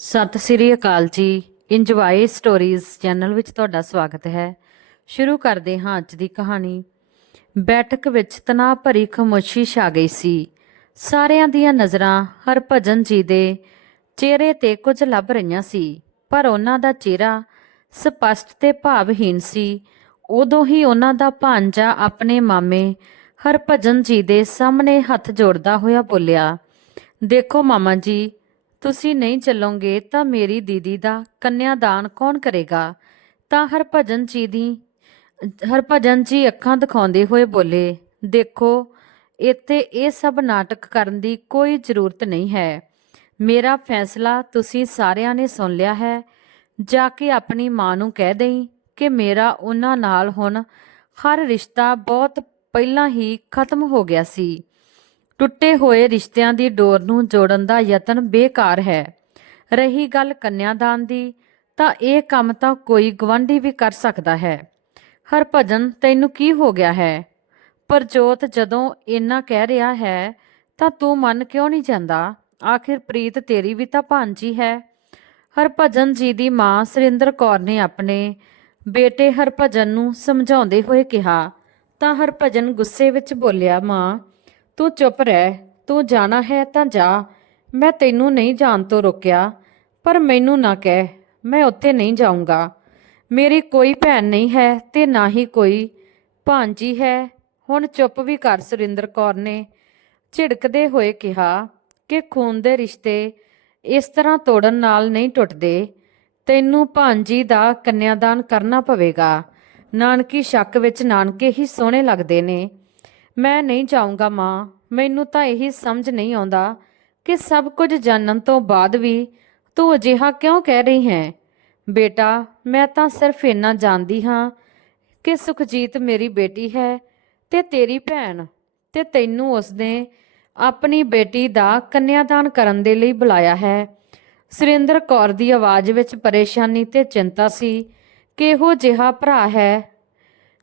ਸਤਿ ਸ੍ਰੀ ਅਕਾਲ ਜੀ। Enjoy stories channel ਵਿੱਚ ਤੁਹਾਡਾ ਸਵਾਗਤ ਹੈ। ਸ਼ੁਰੂ ਕਰਦੇ ਹਾਂ ਅੱਜ ਦੀ ਕਹਾਣੀ। ਬੈਠਕ ਵਿੱਚ ਤਣਾਅ ਭਰੀ ਖਾਮੋਸ਼ੀ ਛਾ ਗਈ ਸੀ। ਸਾਰਿਆਂ ਦੀਆਂ ਨਜ਼ਰਾਂ ਹਰਭਜਨ ਜੀ ਦੇ ਚਿਹਰੇ ਤੇ ਕੁਝ ਲੱਭ ਰਹੀਆਂ ਸੀ, ਪਰ ਉਹਨਾਂ ਦਾ ਚਿਹਰਾ ਸਪਸ਼ਟ ਤੇ ਭਾਵਹੀਨ ਸੀ। ਉਦੋਂ ਹੀ ਉਹਨਾਂ ਦਾ ਭਾਂਜਾ ਆਪਣੇ ਮਾਮੇ ਹਰਭਜਨ ਜੀ ਦੇ ਸਾਹਮਣੇ ਹੱਥ ਜੋੜਦਾ ਹੋਇਆ ਬੋਲਿਆ, ਦੇਖੋ ਮਾਮਾ ਜੀ, ਤੁਸੀਂ ਨਹੀਂ ਚੱਲੋਗੇ ਤਾਂ ਮੇਰੀ ਦੀਦੀ ਦਾ ਕੰਨਿਆਦਾਨ ਕੌਣ ਕਰੇਗਾ? ਤਾਂ ਹਰਭਜਨ ਜੀ ਅੱਖਾਂ ਦਿਖਾਉਂਦੇ ਹੋਏ ਬੋਲੇ, ਦੇਖੋ, ਇੱਥੇ ਇਹ ਸਭ ਨਾਟਕ ਕਰਨ ਦੀ ਕੋਈ ਜ਼ਰੂਰਤ ਨਹੀਂ ਹੈ। ਮੇਰਾ ਫੈਸਲਾ ਤੁਸੀਂ ਸਾਰਿਆਂ ਨੇ ਸੁਣ ਲਿਆ ਹੈ। ਜਾ ਕੇ ਆਪਣੀ ਮਾਂ ਨੂੰ ਕਹਿ ਦੇਈਂ ਕਿ ਮੇਰਾ ਉਹਨਾਂ ਨਾਲ ਹੁਣ ਹਰ ਰਿਸ਼ਤਾ ਬਹੁਤ ਪਹਿਲਾਂ ਹੀ ਖਤਮ ਹੋ ਗਿਆ ਸੀ। ਟੁੱਟੇ ਹੋਏ ਰਿਸ਼ਤਿਆਂ ਦੀ ਡੋਰ ਨੂੰ ਜੋੜਨ ਦਾ ਯਤਨ ਬੇਕਾਰ ਹੈ। ਰਹੀ ਗੱਲ ਕੰਨਿਆਦਾਨ ਦੀ, ਤਾਂ ਇਹ ਕੰਮ ਤਾਂ ਕੋਈ ਗਵਾਂਢੀ ਵੀ ਕਰ ਸਕਦਾ ਹੈ। ਹਰਭਜਨ, ਤੈਨੂੰ ਕੀ ਹੋ ਗਿਆ ਹੈ? ਪ੍ਰਜੋਤ ਜਦੋਂ ਇੰਨਾ ਕਹਿ ਰਿਹਾ ਹੈ ਤਾਂ ਤੂੰ ਮੰਨ ਕਿਉਂ ਨਹੀਂ ਜਾਂਦਾ? ਆਖਿਰ ਪ੍ਰੀਤ ਤੇਰੀ ਵੀ ਤਾਂ ਭਾਂਜੀ ਹੈ। ਹਰਭਜਨ ਜੀ ਦੀ ਮਾਂ ਸੁਰਿੰਦਰ ਕੌਰ ਨੇ ਆਪਣੇ ਬੇਟੇ ਹਰਭਜਨ ਨੂੰ ਸਮਝਾਉਂਦੇ ਹੋਏ ਕਿਹਾ, ਤਾਂ ਹਰਭਜਨ ਗੁੱਸੇ ਵਿੱਚ ਬੋਲਿਆ, ਮਾਂ ਤੂੰ ਚੁੱਪ ਰਹਿ, ਤੂੰ ਜਾਣਾ ਹੈ ਤਾਂ ਜਾ, ਮੈਂ ਤੈਨੂੰ ਨਹੀਂ ਜਾਣ ਤੋਂ ਰੋਕਿਆ, ਪਰ ਮੈਨੂੰ ਨਾ ਕਹਿ ਮੈਂ ਉੱਥੇ ਨਹੀਂ ਜਾਊਂਗਾ। ਮੇਰੀ ਕੋਈ ਭੈਣ ਨਹੀਂ ਹੈ ਤੇ ਨਾ ਹੀ ਕੋਈ ਭਾਂਜੀ ਹੈ। ਹੁਣ ਚੁੱਪ ਵੀ ਕਰ। ਸੁਰਿੰਦਰ ਕੌਰ ਨੇ ਝਿੜਕਦੇ ਹੋਏ ਕਿਹਾ ਕਿ ਖੂਨ ਦੇ ਰਿਸ਼ਤੇ ਇਸ ਤਰ੍ਹਾਂ ਤੋੜਨ ਨਾਲ ਨਹੀਂ ਟੁੱਟਦੇ। ਤੈਨੂੰ ਭਾਂਜੀ ਦਾ ਕੰਨਿਆਦਾਨ ਕਰਨਾ ਪਵੇਗਾ। ਨਾਨਕੀ ਸ਼ੱਕ ਵਿੱਚ ਨਾਨਕੇ ਹੀ ਸੋਹਣੇ ਲੱਗਦੇ ਨੇ। ਮੈਂ ਨਹੀਂ ਜਾਊਂਗਾ ਮਾਂ, ਮੈਨੂੰ ਤਾਂ ਇਹੀ ਸਮਝ ਨਹੀਂ ਆਉਂਦਾ ਕਿ ਸਭ ਕੁਝ ਜਾਣਨ ਤੋਂ ਬਾਅਦ ਵੀ ਤੂੰ ਅਜਿਹਾ ਕਿਉਂ ਕਹਿ ਰਹੀ ਹੈ? ਬੇਟਾ, ਮੈਂ ਤਾਂ ਸਿਰਫ ਇੰਨਾ ਜਾਣਦੀ ਹਾਂ ਕਿ ਸੁਖਜੀਤ ਮੇਰੀ ਬੇਟੀ ਹੈ ਤੇ ਤੇਰੀ ਭੈਣ, ਤੇ ਤੈਨੂੰ ਉਸਨੇ ਆਪਣੀ ਬੇਟੀ ਦਾ ਕੰਨਿਆਦਾਨ ਕਰਨ ਦੇ ਲਈ ਬੁਲਾਇਆ ਹੈ। ਸੁਰਿੰਦਰ ਕੌਰ ਦੀ ਆਵਾਜ਼ ਵਿੱਚ ਪਰੇਸ਼ਾਨੀ ਤੇ ਚਿੰਤਾ ਸੀ। ਕਿਹੋ ਜਿਹਾ ਭਰਾ ਹੈ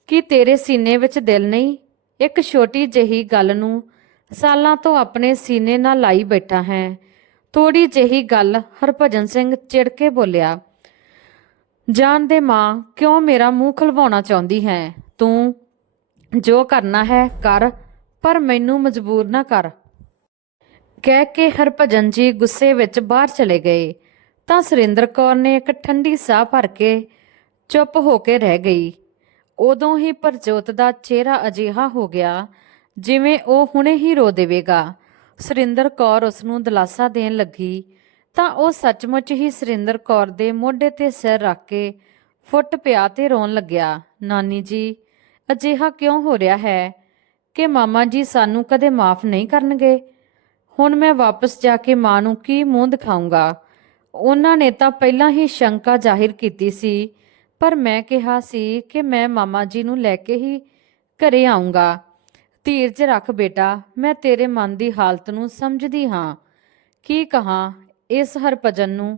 ਕਿ ਤੇਰੇ ਸੀਨੇ ਵਿੱਚ ਦਿਲ ਨਹੀਂ? ਇੱਕ ਛੋਟੀ ਜਿਹੀ ਗੱਲ ਨੂੰ ਸਾਲਾਂ ਤੋਂ ਆਪਣੇ ਸੀਨੇ ਨਾਲ ਲਾਈ ਬੈਠਾ ਹੈ। ਥੋੜੀ ਜਿਹੀ ਗੱਲ, ਹਰਭਜਨ ਸਿੰਘ ਚਿੜ ਕੇ ਬੋਲਿਆ। ਜਾਣ ਦੇ ਮਾਂ, ਕਿਉਂ ਮੇਰਾ ਮੂੰਹ ਖਲਵਾਉਣਾ ਚਾਹੁੰਦੀ ਹੈ? ਤੂੰ ਜੋ ਕਰਨਾ ਹੈ ਕਰ, ਪਰ ਮੈਨੂੰ ਮਜਬੂਰ ਨਾ ਕਰ। ਕਹਿ ਕੇ ਹਰਭਜਨ ਜੀ ਗੁੱਸੇ ਵਿੱਚ ਬਾਹਰ ਚਲੇ ਗਏ। ਤਾਂ ਸੁਰਿੰਦਰ ਕੌਰ ਨੇ ਇੱਕ ਠੰਡੀ ਸਾਹ ਭਰ ਕੇ ਚੁੱਪ ਹੋ ਕੇ ਰਹਿ ਗਈ। ਉਦੋਂ ਹੀ ਪ੍ਰਜੋਤ ਦਾ ਚਿਹਰਾ ਅਜਿਹਾ ਹੋ ਗਿਆ ਜਿਵੇਂ ਉਹ ਹੁਣੇ ਹੀ ਰੋ ਦੇਵੇਗਾ। ਸੁਰਿੰਦਰ ਕੌਰ ਉਸ ਨੂੰ ਦਿਲਾਸਾ ਦੇਣ ਲੱਗੀ ਤਾਂ ਉਹ ਸੱਚਮੁੱਚ ਹੀ ਸੁਰਿੰਦਰ ਕੌਰ ਦੇ ਮੋਢੇ ਤੇ ਸਿਰ ਰੱਖ ਕੇ ਫੁੱਟ ਪਿਆ ਤੇ ਰੋਣ ਲੱਗਿਆ। ਨਾਨੀ ਜੀ, ਅਜਿਹਾ ਕਿਉਂ ਹੋ ਰਿਹਾ ਹੈ ਕਿ ਮਾਮਾ ਜੀ ਸਾਨੂੰ ਕਦੇ ਮਾਫ ਨਹੀਂ ਕਰਨਗੇ? ਹੁਣ ਮੈਂ ਵਾਪਸ ਜਾ ਕੇ ਮਾਂ ਨੂੰ ਕੀ ਮੂੰਹ ਦਿਖਾਊਂਗਾ? ਉਹਨਾਂ ਨੇ ਤਾਂ ਪਹਿਲਾਂ ਹੀ ਸ਼ੰਕਾ ਜ਼ਾਹਿਰ ਕੀਤੀ ਸੀ, ਪਰ ਮੈਂ ਕਿਹਾ ਸੀ ਕਿ ਮੈਂ ਮਾਮਾ ਜੀ ਨੂੰ ਲੈ ਕੇ ਹੀ ਘਰੇ ਆਊਂਗਾ। ਧੀਰਜ ਰੱਖ ਬੇਟਾ, ਮੈਂ ਤੇਰੇ ਮਨ ਦੀ ਹਾਲਤ ਨੂੰ ਸਮਝਦੀ ਹਾਂ। ਕੀ ਕਹਾਂ ਇਸ ਹਰਭਜਨ ਨੂੰ?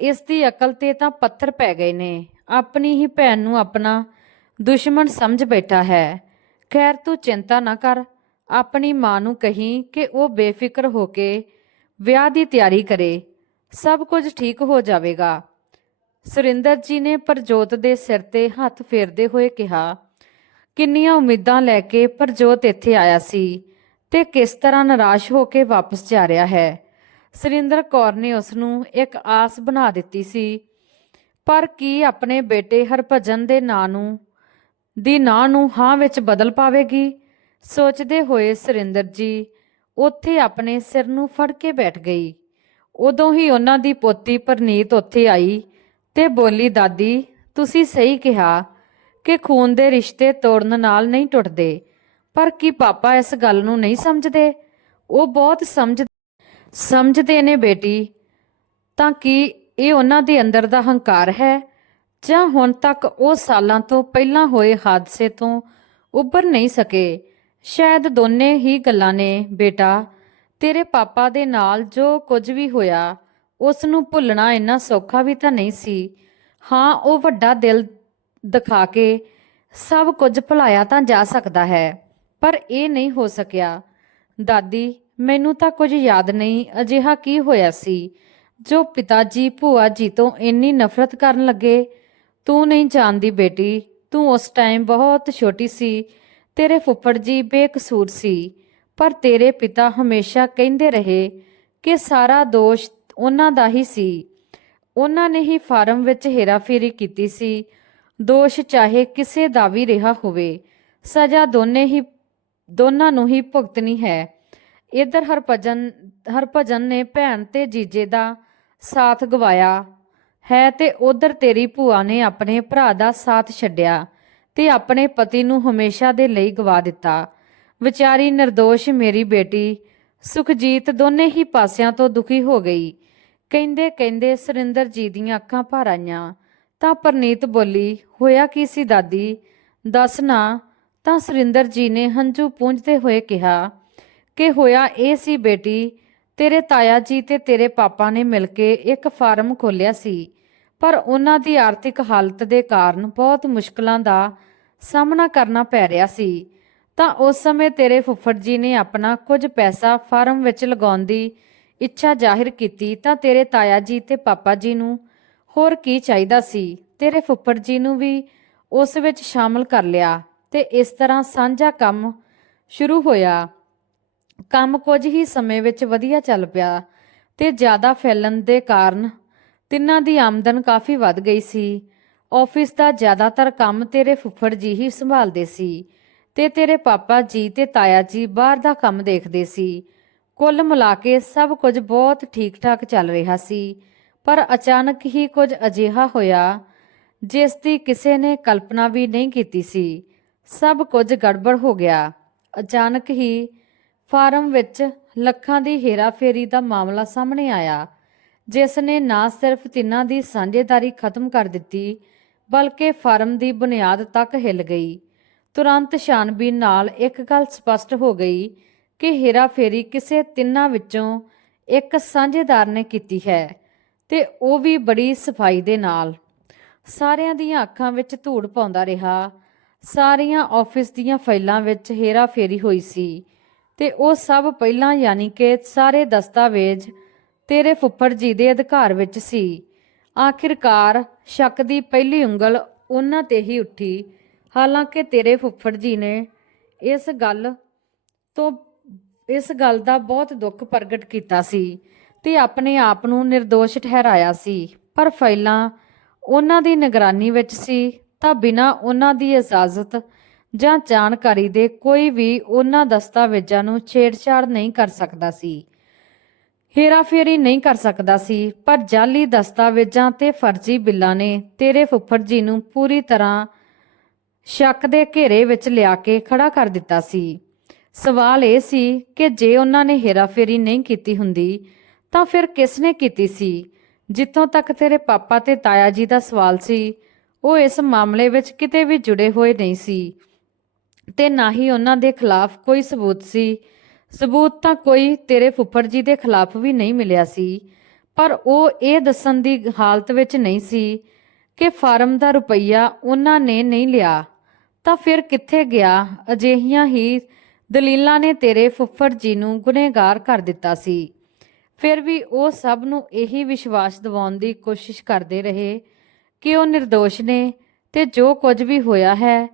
ਇਸ ਦੀ ਅਕਲ ਤੇ ਤਾਂ ਪੱਥਰ ਪੈ ਗਏ ਨੇ। ਆਪਣੀ ਹੀ ਭੈਣ ਨੂੰ ਆਪਣਾ ਦੁਸ਼ਮਣ ਸਮਝ ਬੈਠਾ ਹੈ। ਖੈਰ, ਤੂੰ ਚਿੰਤਾ ਨਾ ਕਰ। ਆਪਣੀ ਮਾਂ ਨੂੰ ਕਹੀਂ ਕਿ ਉਹ ਬੇਫਿਕਰ ਹੋ ਕੇ ਵਿਆਹ ਦੀ ਤਿਆਰੀ ਕਰੇ। ਸਭ ਕੁਝ ਠੀਕ ਹੋ ਜਾਵੇਗਾ। ਸੁਰਿੰਦਰ ਜੀ ਨੇ ਪ੍ਰਜੋਤ ਦੇ ਸਿਰ ਤੇ ਹੱਥ ਫੇਰਦੇ ਹੋਏ ਕਿਹਾ, ਕਿੰਨੀਆਂ ਉਮੀਦਾਂ ਲੈ ਕੇ ਪ੍ਰਜੋਤ ਇੱਥੇ ਆਇਆ ਸੀ ਤੇ ਕਿਸ ਤਰ੍ਹਾਂ ਨਿਰਾਸ਼ ਹੋ ਕੇ ਵਾਪਸ ਜਾ ਰਿਹਾ ਹੈ। ਸੁਰਿੰਦਰ ਕੌਰ ਨੇ ਉਸ ਨੂੰ ਇੱਕ ਆਸ ਬਣਾ ਦਿੱਤੀ ਸੀ, ਪਰ ਕੀ ਆਪਣੇ ਬੇਟੇ ਹਰਭਜਨ ਦੇ ਨਾਂ ਨੂੰ ਹਾਂ ਵਿੱਚ ਬਦਲ ਪਾਵੇਗੀ? ਸੋਚਦੇ ਹੋਏ ਸੁਰਿੰਦਰ ਜੀ ਉੱਥੇ ਆਪਣੇ ਸਿਰ ਨੂੰ ਫੜ ਕੇ ਬੈਠ ਗਈ। ਉਦੋਂ ਹੀ ਉਹਨਾਂ ਦੀ ਪੋਤੀ ਪਰਨੀਤ ਉੱਥੇ ਆਈ ਤੇ ਬੋਲੀ, ਦਾਦੀ, ਤੁਸੀਂ ਸਹੀ ਕਿਹਾ ਕਿ ਖੂਨ ਦੇ ਰਿਸ਼ਤੇ ਤੋੜਨ ਨਾਲ ਨਹੀਂ ਟੁੱਟਦੇ, ਪਰ ਕੀ ਪਾਪਾ ਇਸ ਗੱਲ ਨੂੰ ਨਹੀਂ ਸਮਝਦੇ? ਉਹ ਬਹੁਤ ਸਮਝਦੇ ਨੇ ਬੇਟੀ। ਤਾਂ ਕੀ ਇਹ ਉਹਨਾਂ ਦੇ ਅੰਦਰ ਦਾ ਹੰਕਾਰ ਹੈ, ਜਾਂ ਹੁਣ ਤੱਕ ਉਹ ਸਾਲਾਂ ਤੋਂ ਪਹਿਲਾਂ ਹੋਏ ਹਾਦਸੇ ਤੋਂ ਉੱਭਰ ਨਹੀਂ ਸਕੇ? ਸ਼ਾਇਦ ਦੋਨੇ ਹੀ ਗੱਲਾਂ ਨੇ ਬੇਟਾ। ਤੇਰੇ ਪਾਪਾ ਦੇ ਨਾਲ ਜੋ ਕੁਝ ਵੀ ਹੋਇਆ ਉਸ ਨੂੰ ਭੁੱਲਣਾ ਇੰਨਾ ਸੌਖਾ ਵੀ ਤਾਂ ਨਹੀਂ ਸੀ। ਹਾਂ, ਉਹ ਵੱਡਾ ਦਿਲ ਦਿਖਾ ਕੇ ਸਭ ਕੁਝ ਭੁਲਾਇਆ ਤਾਂ ਜਾ ਸਕਦਾ ਹੈ, ਪਰ ਇਹ ਨਹੀਂ ਹੋ ਸਕਿਆ। ਦਾਦੀ, ਮੈਨੂੰ ਤਾਂ ਕੁਝ ਯਾਦ ਨਹੀਂ ਅਜਿਹਾ ਕੀ ਹੋਇਆ ਸੀ। ਜੋ ਪਿਤਾ ਜੀ ਭੂਆ ਜੀ ਤੋਂ ਇੰਨੀ ਨਫ਼ਰਤ ਕਰਨ ਲੱਗੇ। ਤੂੰ ਨਹੀਂ ਜਾਣਦੀ ਬੇਟੀ, ਤੂੰ ਉਸ ਟਾਈਮ ਬਹੁਤ ਛੋਟੀ ਸੀ। ਤੇਰੇ ਫੁੱਫੜ ਜੀ ਬੇਕਸੂਰ ਸੀ, ਪਰ ਤੇਰੇ ਪਿਤਾ ਹਮੇਸ਼ਾ ਕਹਿੰਦੇ ਰਹੇ ਕਿ ਸਾਰਾ ਦੋਸ਼ ਉਹਨਾਂ ਦਾ ਹੀ ਸੀ। ਉਹਨਾਂ ਨੇ ਹੀ ਫਾਰਮ ਵਿੱਚ ਹੇਰਾਫੇਰੀ ਕੀਤੀ ਸੀ। ਦੋਸ਼ ਚਾਹੇ ਕਿਸੇ ਦਾ ਵੀ ਰਿਹਾ ਹੋਵੇ, ਸਜ਼ਾ ਦੋਨਾਂ ਨੂੰ ਹੀ ਭੁਗਤਣੀ ਹੈ। ਇੱਧਰ ਹਰਭਜਨ ਨੇ ਭੈਣ ਤੇ ਜੀਜੇ ਦਾ ਸਾਥ ਗਵਾਇਆ ਹੈ ਤੇ ਉਧਰ ਤੇਰੀ ਭੂਆ ਨੇ ਆਪਣੇ ਭਰਾ ਦਾ ਸਾਥ ਛੱਡਿਆ ਤੇ ਆਪਣੇ ਪਤੀ ਨੂੰ ਹਮੇਸ਼ਾ ਦੇ ਲਈ ਗਵਾ ਦਿੱਤਾ। ਵਿਚਾਰੀ ਨਿਰਦੋਸ਼ ਮੇਰੀ ਬੇਟੀ। ਸੁਖਜੀਤ ਦੋਨੇ ਹੀ ਪਾਸਿਆਂ ਤੋਂ ਦੁਖੀ ਹੋ ਗਈ। ਕਹਿੰਦੇ ਕਹਿੰਦੇ ਸੁਰਿੰਦਰ ਜੀ ਦੀਆਂ ਅੱਖਾਂ ਭਰ ਆਈਆਂ। ਤਾਂ ਪਰਨੀਤ ਬੋਲੀ, ਹੋਇਆ ਕੀ ਸੀ ਦਾਦੀ, ਦੱਸ ਨਾ। ਤਾਂ ਸੁਰਿੰਦਰ ਜੀ ਨੇ ਹੰਝੂ ਪੂੰਝਦੇ ਹੋਏ ਕਿਹਾ ਕਿ ਹੋਇਆ ਇਹ ਸੀ ਬੇਟੀ, ਤੇਰੇ ਤਾਇਆ ਜੀ ਤੇ ਤੇਰੇ ਪਾਪਾ ਨੇ ਮਿਲ ਕੇ ਇੱਕ ਫਾਰਮ ਖੋਲ੍ਹਿਆ ਸੀ, ਪਰ ਉਹਨਾਂ ਦੀ ਆਰਥਿਕ ਹਾਲਤ ਦੇ ਕਾਰਨ ਬਹੁਤ ਮੁਸ਼ਕਲਾਂ ਦਾ ਸਾਹਮਣਾ ਕਰਨਾ ਪੈ ਰਿਹਾ ਸੀ। ਤਾਂ ਉਸ ਸਮੇਂ ਤੇਰੇ ਫੁੱਫੜ ਜੀ ਨੇ ਆਪਣਾ ਕੁਝ ਪੈਸਾ ਫਾਰਮ ਵਿੱਚ ਲਗਾਉਣ ਦੀ ਇੱਛਾ ਜ਼ਾਹਿਰ ਕੀਤੀ। ਤਾਂ ਤੇਰੇ ਤਾਇਆ ਜੀ ਤੇ ਪਾਪਾ ਜੀ ਨੂੰ ਹੋਰ ਕੀ ਚਾਹੀਦਾ ਸੀ, ਤੇਰੇ ਫੁੱਫੜ ਜੀ ਨੂੰ ਵੀ ਉਸ ਵਿੱਚ ਸ਼ਾਮਲ ਕਰ ਲਿਆ ਤੇ ਇਸ ਤਰ੍ਹਾਂ ਸਾਂਝਾ ਕੰਮ ਸ਼ੁਰੂ ਹੋਇਆ। ਕੰਮ ਕੁਝ ਹੀ ਸਮੇਂ ਵਿੱਚ ਵਧੀਆ ਚੱਲ ਪਿਆ ਤੇ ਜ਼ਿਆਦਾ ਫੈਲਣ ਦੇ ਕਾਰਨ ਤਿੰਨਾਂ ਦੀ ਆਮਦਨ ਕਾਫੀ ਵੱਧ ਗਈ ਸੀ। ਆਫਿਸ ਦਾ ਜ਼ਿਆਦਾਤਰ ਕੰਮ ਤੇਰੇ ਫੁੱਫੜ ਜੀ ਹੀ ਸੰਭਾਲਦੇ ਸੀ ਤੇ ਤੇਰੇ ਪਾਪਾ ਜੀ ਤੇ ਤਾਇਆ ਜੀ ਬਾਹਰ ਦਾ ਕੰਮ ਦੇਖਦੇ ਸੀ। ਕੁੱਲ ਮਿਲਾ ਕੇ ਸਭ ਕੁਝ ਬਹੁਤ ਠੀਕ ਠਾਕ ਚੱਲ ਰਿਹਾ ਸੀ, ਪਰ ਅਚਾਨਕ ਹੀ ਕੁਝ ਅਜਿਹਾ ਹੋਇਆ ਜਿਸ ਦੀ ਕਿਸੇ ਨੇ ਕਲਪਨਾ ਵੀ ਨਹੀਂ ਕੀਤੀ ਸੀ। ਸਭ ਕੁਝ ਗੜਬੜ ਹੋ ਗਿਆ। ਅਚਾਨਕ ਹੀ ਫਾਰਮ ਵਿੱਚ ਲੱਖਾਂ ਦੀ ਹੇਰਾਫੇਰੀ ਦਾ ਮਾਮਲਾ ਸਾਹਮਣੇ ਆਇਆ, ਜਿਸ ਨੇ ਨਾ ਸਿਰਫ ਤਿੰਨਾਂ ਦੀ ਸਾਂਝੇਦਾਰੀ ਖਤਮ ਕਰ ਦਿੱਤੀ, ਬਲਕਿ ਫਾਰਮ ਦੀ ਬੁਨਿਆਦ ਤੱਕ ਹਿੱਲ ਗਈ। ਤੁਰੰਤ ਛਾਣਬੀਨ ਨਾਲ ਇੱਕ ਗੱਲ ਸਪਸ਼ਟ ਹੋ ਗਈ ਕਿ ਹੇਰਾਫੇਰੀ ਕਿਸੇ ਤਿੰਨਾਂ ਵਿੱਚੋਂ ਇੱਕ ਸਾਂਝੇਦਾਰ ਨੇ ਕੀਤੀ ਹੈ ਤੇ ਉਹ ਵੀ ਬੜੀ ਸਫਾਈ ਦੇ ਨਾਲ। ਸਾਰਿਆਂ ਦੀਆਂ ਅੱਖਾਂ ਵਿੱਚ ਧੂੜ ਪਾਉਂਦਾ ਰਿਹਾ। ਸਾਰੀਆਂ ਆਫਿਸ ਦੀਆਂ ਫਾਈਲਾਂ ਵਿੱਚ ਹੇਰਾਫੇਰੀ ਹੋਈ ਸੀ ਤੇ ਉਹ ਸਭ ਪਹਿਲਾਂ, ਯਾਨੀ ਕਿ ਸਾਰੇ ਦਸਤਾਵੇਜ਼ ਤੇਰੇ ਫੁੱਫੜ ਜੀ ਦੇ ਅਧਿਕਾਰ ਵਿੱਚ ਸੀ। ਆਖਿਰਕਾਰ ਸ਼ੱਕ ਦੀ ਪਹਿਲੀ ਉਂਗਲ ਉਹਨਾਂ ਤੇ ਹੀ ਉੱਠੀ। ਹਾਲਾਂਕਿ ਤੇਰੇ ਫੁੱਫੜ ਜੀ ਨੇ ਇਸ ਗੱਲ ਦਾ ਬਹੁਤ ਦੁੱਖ ਪ੍ਰਗਟ ਕੀਤਾ ਸੀ ਤੇ ਆਪਣੇ ਆਪ ਨੂੰ ਨਿਰਦੋਸ਼ ਠਹਿਰਾਇਆ ਸੀ, ਪਰ ਫਾਈਲਾਂ ਉਹਨਾਂ ਦੀ ਨਿਗਰਾਨੀ ਵਿੱਚ ਸੀ ਤਾਂ ਬਿਨਾਂ ਉਹਨਾਂ ਦੀ ਇਜਾਜ਼ਤ ਜਾਂ ਜਾਣਕਾਰੀ ਦੇ ਕੋਈ ਵੀ ਉਹਨਾਂ ਦਸਤਾਵੇਜ਼ਾਂ ਨੂੰ ਛੇੜਛਾੜ ਨਹੀਂ ਕਰ ਸਕਦਾ ਸੀ, ਹੇਰਾਫੇਰੀ ਨਹੀਂ ਕਰ ਸਕਦਾ ਸੀ। ਪਰ ਜਾਲੀ ਦਸਤਾਵੇਜ਼ਾਂ ਤੇ ਫਰਜ਼ੀ ਬਿੱਲਾਂ ਨੇ ਤੇਰੇ ਫੁੱਫੜ ਜੀ ਨੂੰ ਪੂਰੀ ਤਰ੍ਹਾਂ ਸ਼ੱਕ ਦੇ ਘੇਰੇ ਵਿੱਚ ਲਿਆ ਕੇ ਖੜਾ ਕਰ ਦਿੱਤਾ ਸੀ। ਸਵਾਲ ਇਹ ਸੀ ਕਿ ਜੇ ਉਹਨਾਂ ਨੇ ਹੇਰਾਫੇਰੀ ਨਹੀਂ ਕੀਤੀ ਹੁੰਦੀ ਤਾਂ ਫਿਰ ਕਿਸ ਨੇ ਕੀਤੀ ਸੀ। ਜਿੱਥੋਂ ਤੱਕ ਤੇਰੇ ਪਾਪਾ ਤੇ ਤਾਇਆ ਜੀ ਦਾ ਸਵਾਲ ਸੀ, ਉਹ ਇਸ ਮਾਮਲੇ ਵਿੱਚ ਕਿਤੇ ਵੀ ਜੁੜੇ ਹੋਏ ਨਹੀਂ ਸੀ ਤੇ ਨਾ ਹੀ ਉਹਨਾਂ ਦੇ ਖਿਲਾਫ ਕੋਈ ਸਬੂਤ ਸੀ। ਸਬੂਤ ਤਾਂ ਕੋਈ ਤੇਰੇ ਫੁੱਫੜ ਜੀ ਦੇ ਖਿਲਾਫ ਵੀ ਨਹੀਂ ਮਿਲਿਆ ਸੀ, ਪਰ ਉਹ ਇਹ ਦੱਸਣ ਦੀ ਹਾਲਤ ਵਿੱਚ ਨਹੀਂ ਸੀ ਕਿ ਫਾਰਮ ਦਾ ਰੁਪਈਆ ਉਹਨਾਂ ਨੇ ਨਹੀਂ ਲਿਆ ਤਾਂ ਫਿਰ ਕਿੱਥੇ ਗਿਆ। ਅਜਿਹੀਆਂ ਹੀ ਦਲੀਲਾਂ ਨੇ ਤੇਰੇ ਫੁੱਫੜ ਜੀ ਨੂੰ ਗੁਨਹਗਾਰ ਕਰ ਦਿੱਤਾ ਸੀ। ਫਿਰ ਵੀ ਉਹ ਸਭ ਨੂੰ ਇਹੀ ਵਿਸ਼ਵਾਸ ਦਿਵਾਉਣ ਦੀ ਕੋਸ਼ਿਸ਼ ਕਰਦੇ ਰਹੇ ਕਿ ਉਹ ਨਿਰਦੋਸ਼ ਨੇ ਤੇ ਜੋ ਕੁਝ ਵੀ ਹੋਇਆ ਹੈ,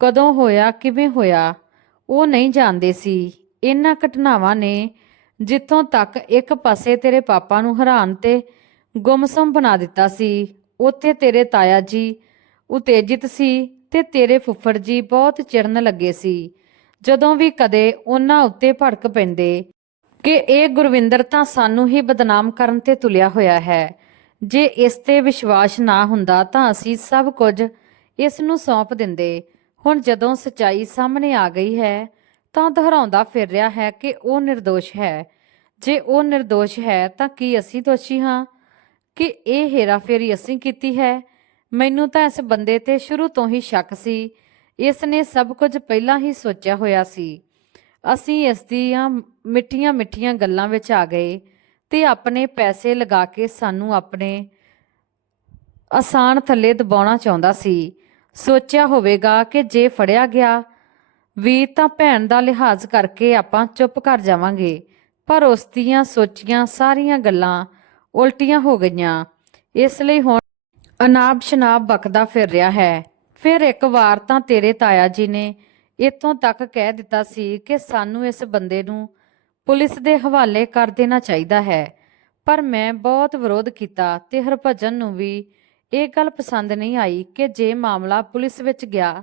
ਕਦੋਂ ਹੋਇਆ, ਕਿਵੇਂ ਹੋਇਆ, ਉਹ ਨਹੀਂ ਜਾਣਦੇ ਸੀ। ਇਹਨਾਂ ਘਟਨਾਵਾਂ ਨੇ ਜਿੱਥੋਂ ਤੱਕ ਇੱਕ ਪਾਸੇ ਤੇਰੇ ਪਾਪਾ ਨੂੰ ਹੈਰਾਨ ਤੇ ਗੁੰਮਸੁੰਮ ਬਣਾ ਦਿੱਤਾ ਸੀ, ਉੱਥੇ ਤੇਰੇ ਤਾਇਆ ਜੀ ਉਤੇਜਿਤ ਸੀ ਤੇ ਤੇਰੇ ਫੁੱਫੜ ਜੀ ਬਹੁਤ ਚਿੜਨ ਲੱਗੇ ਸੀ ਜਦੋਂ ਵੀ ਕਦੇ ਉਹਨਾਂ ਉੱਤੇ ਭੜਕ ਪੈਂਦੇ ਕਿ ਇਹ ਗੁਰਵਿੰਦਰ ਤਾਂ ਸਾਨੂੰ ਹੀ ਬਦਨਾਮ ਕਰਨ ਤੇ ਤੁਲਿਆ ਹੋਇਆ ਹੈ। ਜੇ ਇਸ ਤੇ ਵਿਸ਼ਵਾਸ ਨਾ ਹੁੰਦਾ ਤਾਂ ਅਸੀਂ ਸਭ ਕੁਝ ਇਸ ਨੂੰ ਸੌਂਪ ਦਿੰਦੇ। ਹੁਣ ਜਦੋਂ ਸੱਚਾਈ ਸਾਹਮਣੇ ਆ ਗਈ ਹੈ ਤਾਂ ਦੁਹਰਾਉਂਦਾ ਫਿਰ ਰਿਹਾ ਹੈ ਕਿ ਉਹ ਨਿਰਦੋਸ਼ ਹੈ। ਜੇ ਉਹ ਨਿਰਦੋਸ਼ ਹੈ ਤਾਂ ਕੀ ਅਸੀਂ ਦੋਸ਼ੀ ਹਾਂ ਕਿ ਇਹ ਹੇਰਾਫੇਰੀ ਅਸੀਂ ਕੀਤੀ ਹੈ? ਮੈਨੂੰ ਤਾਂ ਇਸ ਬੰਦੇ ਤੇ ਸ਼ੁਰੂ ਤੋਂ ਹੀ ਸ਼ੱਕ ਸੀ। ਇਸ ਨੇ ਸਭ ਕੁਝ ਪਹਿਲਾਂ ਹੀ ਸੋਚਿਆ ਹੋਇਆ ਸੀ। ਅਸੀਂ ਇਸ ਦੀਆਂ ਮਿੱਠੀਆਂ ਮਿੱਠੀਆਂ ਗੱਲਾਂ ਵਿੱਚ ਆ ਗਏ ਤੇ ਆਪਣੇ ਪੈਸੇ ਲਗਾ ਕੇ ਸਾਨੂੰ ਆਪਣੇ ਆਸਾਨ ਥੱਲੇ ਦਬਾਉਣਾ ਚਾਹੁੰਦਾ ਸੀ। ਸੋਚਿਆ ਹੋਵੇਗਾ ਕਿ ਜੇ ਫੜਿਆ ਗਿਆ ਵੀ ਤਾਂ ਭੈਣ ਦਾ ਲਿਹਾਜ਼ ਕਰਕੇ ਆਪਾਂ ਚੁੱਪ ਕਰ ਜਾਵਾਂਗੇ, ਪਰ ਉਸ ਦੀਆਂ ਸੋਚੀਆਂ ਸਾਰੀਆਂ ਗੱਲਾਂ ਉਲਟੀਆਂ ਹੋ ਗਈਆਂ, ਇਸ ਲਈ ਹੁਣ ਅਨਾਬ ਸ਼ਨਾਬ ਬਕਦਾ ਫਿਰ ਰਿਹਾ ਹੈ। ਫਿਰ ਇੱਕ ਵਾਰ ਤਾਂ ਤੇਰੇ ਤਾਇਆ ਜੀ ਨੇ ਇੱਥੋਂ ਤੱਕ ਕਹਿ ਦਿੱਤਾ ਸੀ ਕਿ ਸਾਨੂੰ ਇਸ ਬੰਦੇ ਨੂੰ ਪੁਲਿਸ ਦੇ ਹਵਾਲੇ ਕਰ ਦੇਣਾ ਚਾਹੀਦਾ ਹੈ, ਪਰ ਮੈਂ ਬਹੁਤ ਵਿਰੋਧ ਕੀਤਾ ਤੇ ਹਰਭਜਨ ਨੂੰ ਵੀ ਇਹ ਗੱਲ ਪਸੰਦ ਨਹੀਂ ਆਈ ਕਿ ਜੇ ਮਾਮਲਾ ਪੁਲਿਸ ਵਿੱਚ ਗਿਆ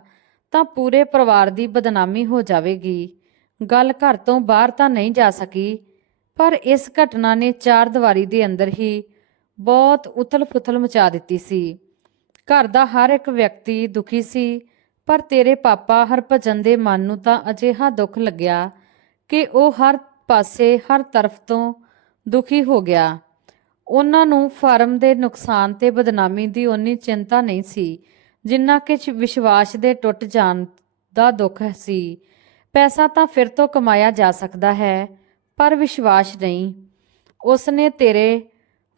ਤਾਂ ਪੂਰੇ ਪਰਿਵਾਰ ਦੀ ਬਦਨਾਮੀ ਹੋ ਜਾਵੇਗੀ। ਗੱਲ ਘਰ ਤੋਂ ਬਾਹਰ ਤਾਂ ਨਹੀਂ ਜਾ ਸਕੀ, ਪਰ ਇਸ ਘਟਨਾ ਨੇ ਚਾਰ ਦੀਵਾਰੀ ਦੇ ਅੰਦਰ ਹੀ ਬਹੁਤ ਉਥਲ-ਪੁਥਲ ਮਚਾ ਦਿੱਤੀ ਸੀ। ਘਰ ਦਾ ਹਰ ਇੱਕ ਵਿਅਕਤੀ ਦੁਖੀ ਸੀ, ਪਰ ਤੇਰੇ ਪਾਪਾ ਹਰਭਜਨ ਦੇ ਮਨ ਨੂੰ ਤਾਂ ਅਜਿਹਾ ਦੁੱਖ ਲੱਗਿਆ ਕਿ ਉਹ ਹਰ ਪਾਸੇ ਹਰ ਤਰਫ ਤੋਂ ਦੁਖੀ ਹੋ ਗਿਆ। ਉਹਨਾਂ ਨੂੰ ਫਾਰਮ ਦੇ ਨੁਕਸਾਨ ਤੇ ਬਦਨਾਮੀ ਦੀ ਓਨੀ ਚਿੰਤਾ ਨਹੀਂ ਸੀ ਜਿੰਨਾ ਕਿ ਵਿਸ਼ਵਾਸ ਦੇ ਟੁੱਟ ਜਾਣ ਦਾ ਦੁੱਖ ਸੀ। ਪੈਸਾ ਤਾਂ ਫਿਰ ਤੋਂ ਕਮਾਇਆ ਜਾ ਸਕਦਾ ਹੈ, ਪਰ ਵਿਸ਼ਵਾਸ ਨਹੀਂ। ਉਸਨੇ ਤੇਰੇ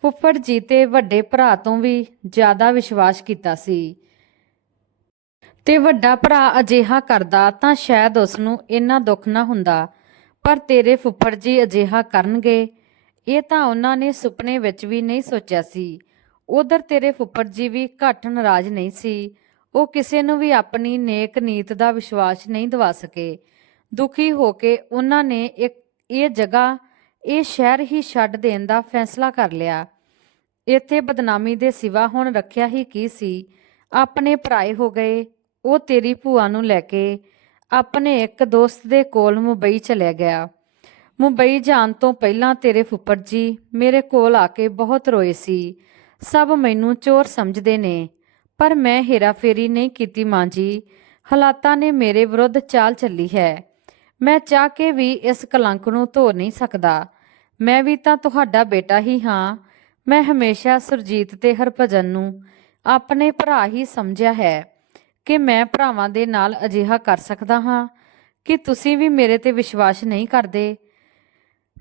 ਫੁੱਫੜ ਜੀ ਤੇ ਵੱਡੇ ਭਰਾ ਤੋਂ ਵੀ ਜ਼ਿਆਦਾ ਵਿਸ਼ਵਾਸ ਕੀਤਾ ਸੀ, ਤੇ ਵੱਡਾ ਭਰਾ ਅਜਿਹਾ ਕਰਦਾ ਤਾਂ ਸ਼ਾਇਦ ਉਸ ਨੂੰ ਇੰਨਾ ਦੁੱਖ ਨਾ ਹੁੰਦਾ, ਪਰ ਤੇਰੇ ਫੁੱਫੜ ਜੀ ਅਜਿਹਾ ਕਰਨਗੇ ਇਹ ਤਾਂ ਉਹਨਾਂ ਨੇ ਸੁਪਨੇ ਵਿੱਚ ਵੀ ਨਹੀਂ ਸੋਚਿਆ ਸੀ। ਉਧਰ ਤੇਰੇ ਫੁੱਫੜ ਜੀ ਵੀ ਘੱਟ ਨਾਰਾਜ਼ ਨਹੀਂ ਸੀ। ਉਹ ਕਿਸੇ ਨੂੰ ਵੀ ਆਪਣੀ ਨੇਕ ਨੀਤ ਦਾ ਵਿਸ਼ਵਾਸ ਨਹੀਂ ਦਿਵਾ ਸਕੇ। ਦੁਖੀ ਹੋ ਕੇ ਉਹਨਾਂ ਨੇ ਇਹ ਜਗ੍ਹਾ, ਇਹ ਸ਼ਹਿਰ ਹੀ ਛੱਡ ਦੇਣ ਦਾ ਫੈਸਲਾ ਕਰ ਲਿਆ। ਇੱਥੇ ਬਦਨਾਮੀ ਦੇ ਸਿਵਾ ਹੁਣ ਰੱਖਿਆ ਹੀ ਕੀ ਸੀ। ਆਪਣੇ ਭਰਾਏ ਹੋ ਗਏ। ਉਹ ਤੇਰੀ ਭੂਆ ਨੂੰ ਲੈ ਕੇ ਆਪਣੇ ਇੱਕ ਦੋਸਤ ਦੇ ਕੋਲ ਮੁੰਬਈ ਚਲਿਆ ਗਿਆ। ਮੁੰਬਈ ਜਾਣ ਤੋਂ ਪਹਿਲਾਂ ਤੇਰੇ ਫੁੱਫੜ ਜੀ ਮੇਰੇ ਕੋਲ ਆ ਕੇ ਬਹੁਤ ਰੋਏ ਸੀ। ਸਭ ਮੈਨੂੰ ਚੋਰ ਸਮਝਦੇ ਨੇ, ਪਰ ਮੈਂ ਹੇਰਾਫੇਰੀ ਨਹੀਂ ਕੀਤੀ ਮਾਂ ਜੀ। ਹਾਲਾਤਾਂ ਨੇ ਮੇਰੇ ਵਿਰੁੱਧ ਚਾਲ ਚੱਲੀ ਹੈ। ਮੈਂ ਚਾਹ ਕੇ ਵੀ ਇਸ ਕਲੰਕ ਨੂੰ ਧੋ ਨਹੀਂ ਸਕਦਾ। ਮੈਂ ਵੀ ਤਾਂ ਤੁਹਾਡਾ ਬੇਟਾ ਹੀ ਹਾਂ। ਮੈਂ ਹਮੇਸ਼ਾ ਸੁਰਜੀਤ ਤੇ ਹਰਭਜਨ ਨੂੰ ਆਪਣੇ ਭਰਾ ਹੀ ਸਮਝਿਆ ਹੈ ਕਿ ਮੈਂ ਭਰਾਵਾਂ ਦੇ ਨਾਲ ਅਜਿਹਾ ਕਰ ਸਕਦਾ ਹਾਂ। ਕਿ ਤੁਸੀਂ ਵੀ ਮੇਰੇ ਤੇ ਵਿਸ਼ਵਾਸ ਨਹੀਂ ਕਰਦੇ?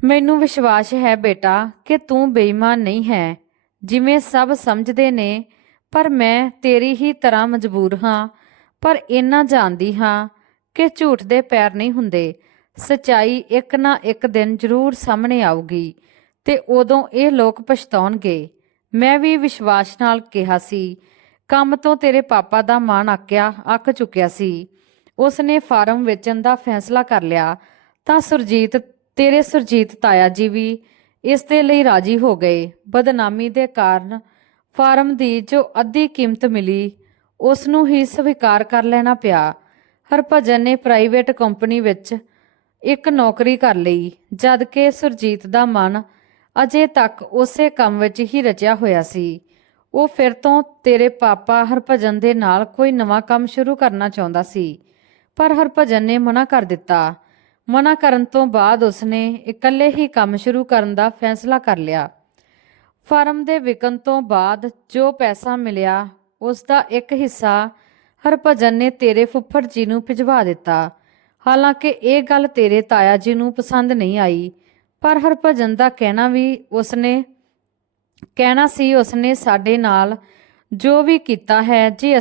ਮੈਨੂੰ ਵਿਸ਼ਵਾਸ ਹੈ ਬੇਟਾ ਕਿ ਤੂੰ ਬੇਈਮਾਨ ਨਹੀਂ ਹੈ ਜਿਵੇਂ ਸਭ ਸਮਝਦੇ ਨੇ, ਪਰ ਮੈਂ ਤੇਰੀ ਹੀ ਤਰ੍ਹਾਂ ਮਜਬੂਰ ਹਾਂ। ਪਰ ਇੰਨਾ ਜਾਣਦੀ ਹਾਂ ਕਿ ਝੂਠ ਦੇ ਪੈਰ ਨਹੀਂ ਹੁੰਦੇ। ਸੱਚਾਈ ਇੱਕ ਨਾ ਇੱਕ ਦਿਨ ਜ਼ਰੂਰ ਸਾਹਮਣੇ ਆਊਗੀ ਤੇ ਉਦੋਂ ਇਹ ਲੋਕ ਪਛਤਾਉਣਗੇ। ਮੈਂ ਵੀ ਵਿਸ਼ਵਾਸ ਨਾਲ ਕਿਹਾ ਸੀ। ਕੰਮ ਤੋਂ ਤੇਰੇ ਪਾਪਾ ਦਾ ਮਨ ਅੱਕ ਚੁੱਕਿਆ ਸੀ। ਉਸਨੇ ਫਾਰਮ ਵੇਚਣ ਦਾ ਫੈਸਲਾ ਕਰ ਲਿਆ ਤਾਂ ਤੇਰੇ ਸੁਰਜੀਤ ਤਾਇਆ ਜੀ ਵੀ ਇਸ ਦੇ ਲਈ ਰਾਜੀ ਹੋ ਗਏ। ਬਦਨਾਮੀ ਦੇ ਕਾਰਨ ਫਾਰਮ ਦੀ ਜੋ ਅੱਧੀ ਕੀਮਤ ਮਿਲੀ ਉਸ ਨੂੰ ਹੀ ਸਵੀਕਾਰ ਕਰ ਲੈਣਾ ਪਿਆ। ਹਰਭਜਨ ਨੇ ਪ੍ਰਾਈਵੇਟ ਕੰਪਨੀ ਵਿੱਚ ਇੱਕ ਨੌਕਰੀ ਕਰ ਲਈ, ਜਦ ਕਿ ਸੁਰਜੀਤ ਦਾ ਮਨ ਅਜੇ ਤੱਕ ਉਸੇ ਕੰਮ ਵਿੱਚ ਹੀ ਰਚਿਆ ਹੋਇਆ ਸੀ। ਉਹ ਫਿਰ ਤੋਂ ਤੇਰੇ ਪਾਪਾ ਹਰਭਜਨ ਦੇ ਨਾਲ ਕੋਈ ਨਵਾਂ ਕੰਮ ਸ਼ੁਰੂ ਕਰਨਾ ਚਾਹੁੰਦਾ ਸੀ, ਪਰ ਹਰਭਜਨ ਨੇ ਮਨਾ ਕਰ ਦਿੱਤਾ। ਮਨਾ ਕਰਨ ਤੋਂ ਬਾਅਦ ਉਸਨੇ ਇਕੱਲੇ ਹੀ ਕੰਮ ਸ਼ੁਰੂ ਕਰਨ ਦਾ ਫੈਸਲਾ ਕਰ ਲਿਆ। ਫਾਰਮ ਦੇ ਵਿਕਣ ਤੋਂ ਬਾਅਦ ਜੋ ਪੈਸਾ ਮਿਲਿਆ ਉਸ ਦਾ ਇੱਕ ਹਿੱਸਾ ਹਰਭਜਨ ਨੇ ਤੇਰੇ ਫੁੱਫੜ ਜੀ ਨੂੰ ਭਿਜਵਾ ਦਿੱਤਾ। ਹਾਲਾਂਕਿ ਇਹ ਗੱਲ ਤੇਰੇ ਤਾਇਆ ਜੀ ਨੂੰ ਪਸੰਦ ਨਹੀਂ ਆਈ, ਪਰ ਹਰਭਜਨ ਦਾ ਕਹਿਣਾ ਸੀ ਉਸਨੇ ਸਾਡੇ ਨਾਲ ਜੋ ਵੀ ਕੀਤਾ ਹੈ, ਜੇ